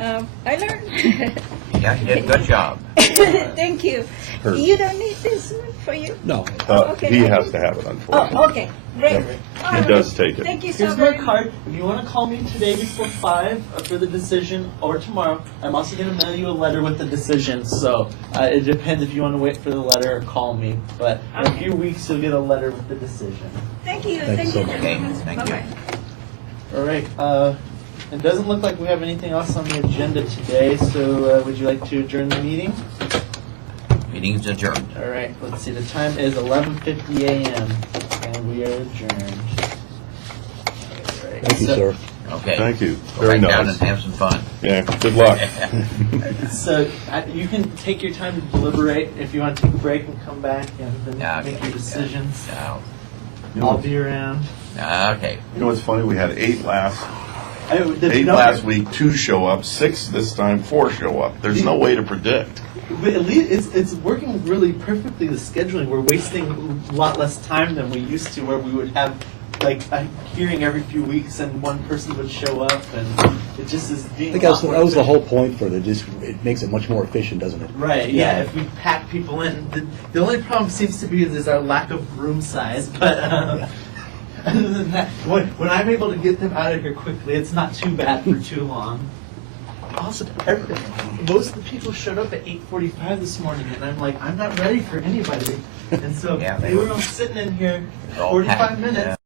I learned. Yeah, you did a good job. Thank you. Heard. You don't need this one for you? No. Okay, He I has do. to have it, unfortunately. Oh, okay. Great. He does take it. Thank you so Here's my very much. card. If you want to call me today before 5 for the decision, or tomorrow, I'm also going to mail you a letter with the decision. So it depends if you want to wait for the letter or call me. But in a few weeks, you'll get a letter with the decision. Thank you. Thank you so you. much. Okay, thank you. Bye-bye. All right. It doesn't look like we have anything else on the agenda today. So would you like to adjourn the meeting? Meeting's adjourned. All right. Let's see. The time is 11:50 a.m. and we are adjourned. All right, Thank you, sir. Okay. Thank you. Go Very back down nice. and have some fun. Yeah, good luck. So you can take your time to deliberate. If you want to take a break and come back and then Yeah, make okay. your decisions, Now, I'll be around. okay. You know what's funny? We had 8 last No, last week, 2 show up, 6 this time, 4 show up. There's no way to predict. But at least it's working really perfectly. The scheduling, we're wasting a lot less time than we used to, where we would have like a hearing every few weeks and one person would show up, and it just is being. I think a lot more that was the whole efficient. point for it. It makes it much more efficient, doesn't it? Right, yeah, if we pack people in. The only problem seems to be is our lack of room size, but other than that, when I'm able to get them out of here quickly, it's not too bad for too long. Oh, awesome. Most of the people showed up at 8:45 this morning, and I'm like, I'm not ready for anybody. And so Yeah, they they were were- all sitting in here They're all 45 packed, minutes. yeah.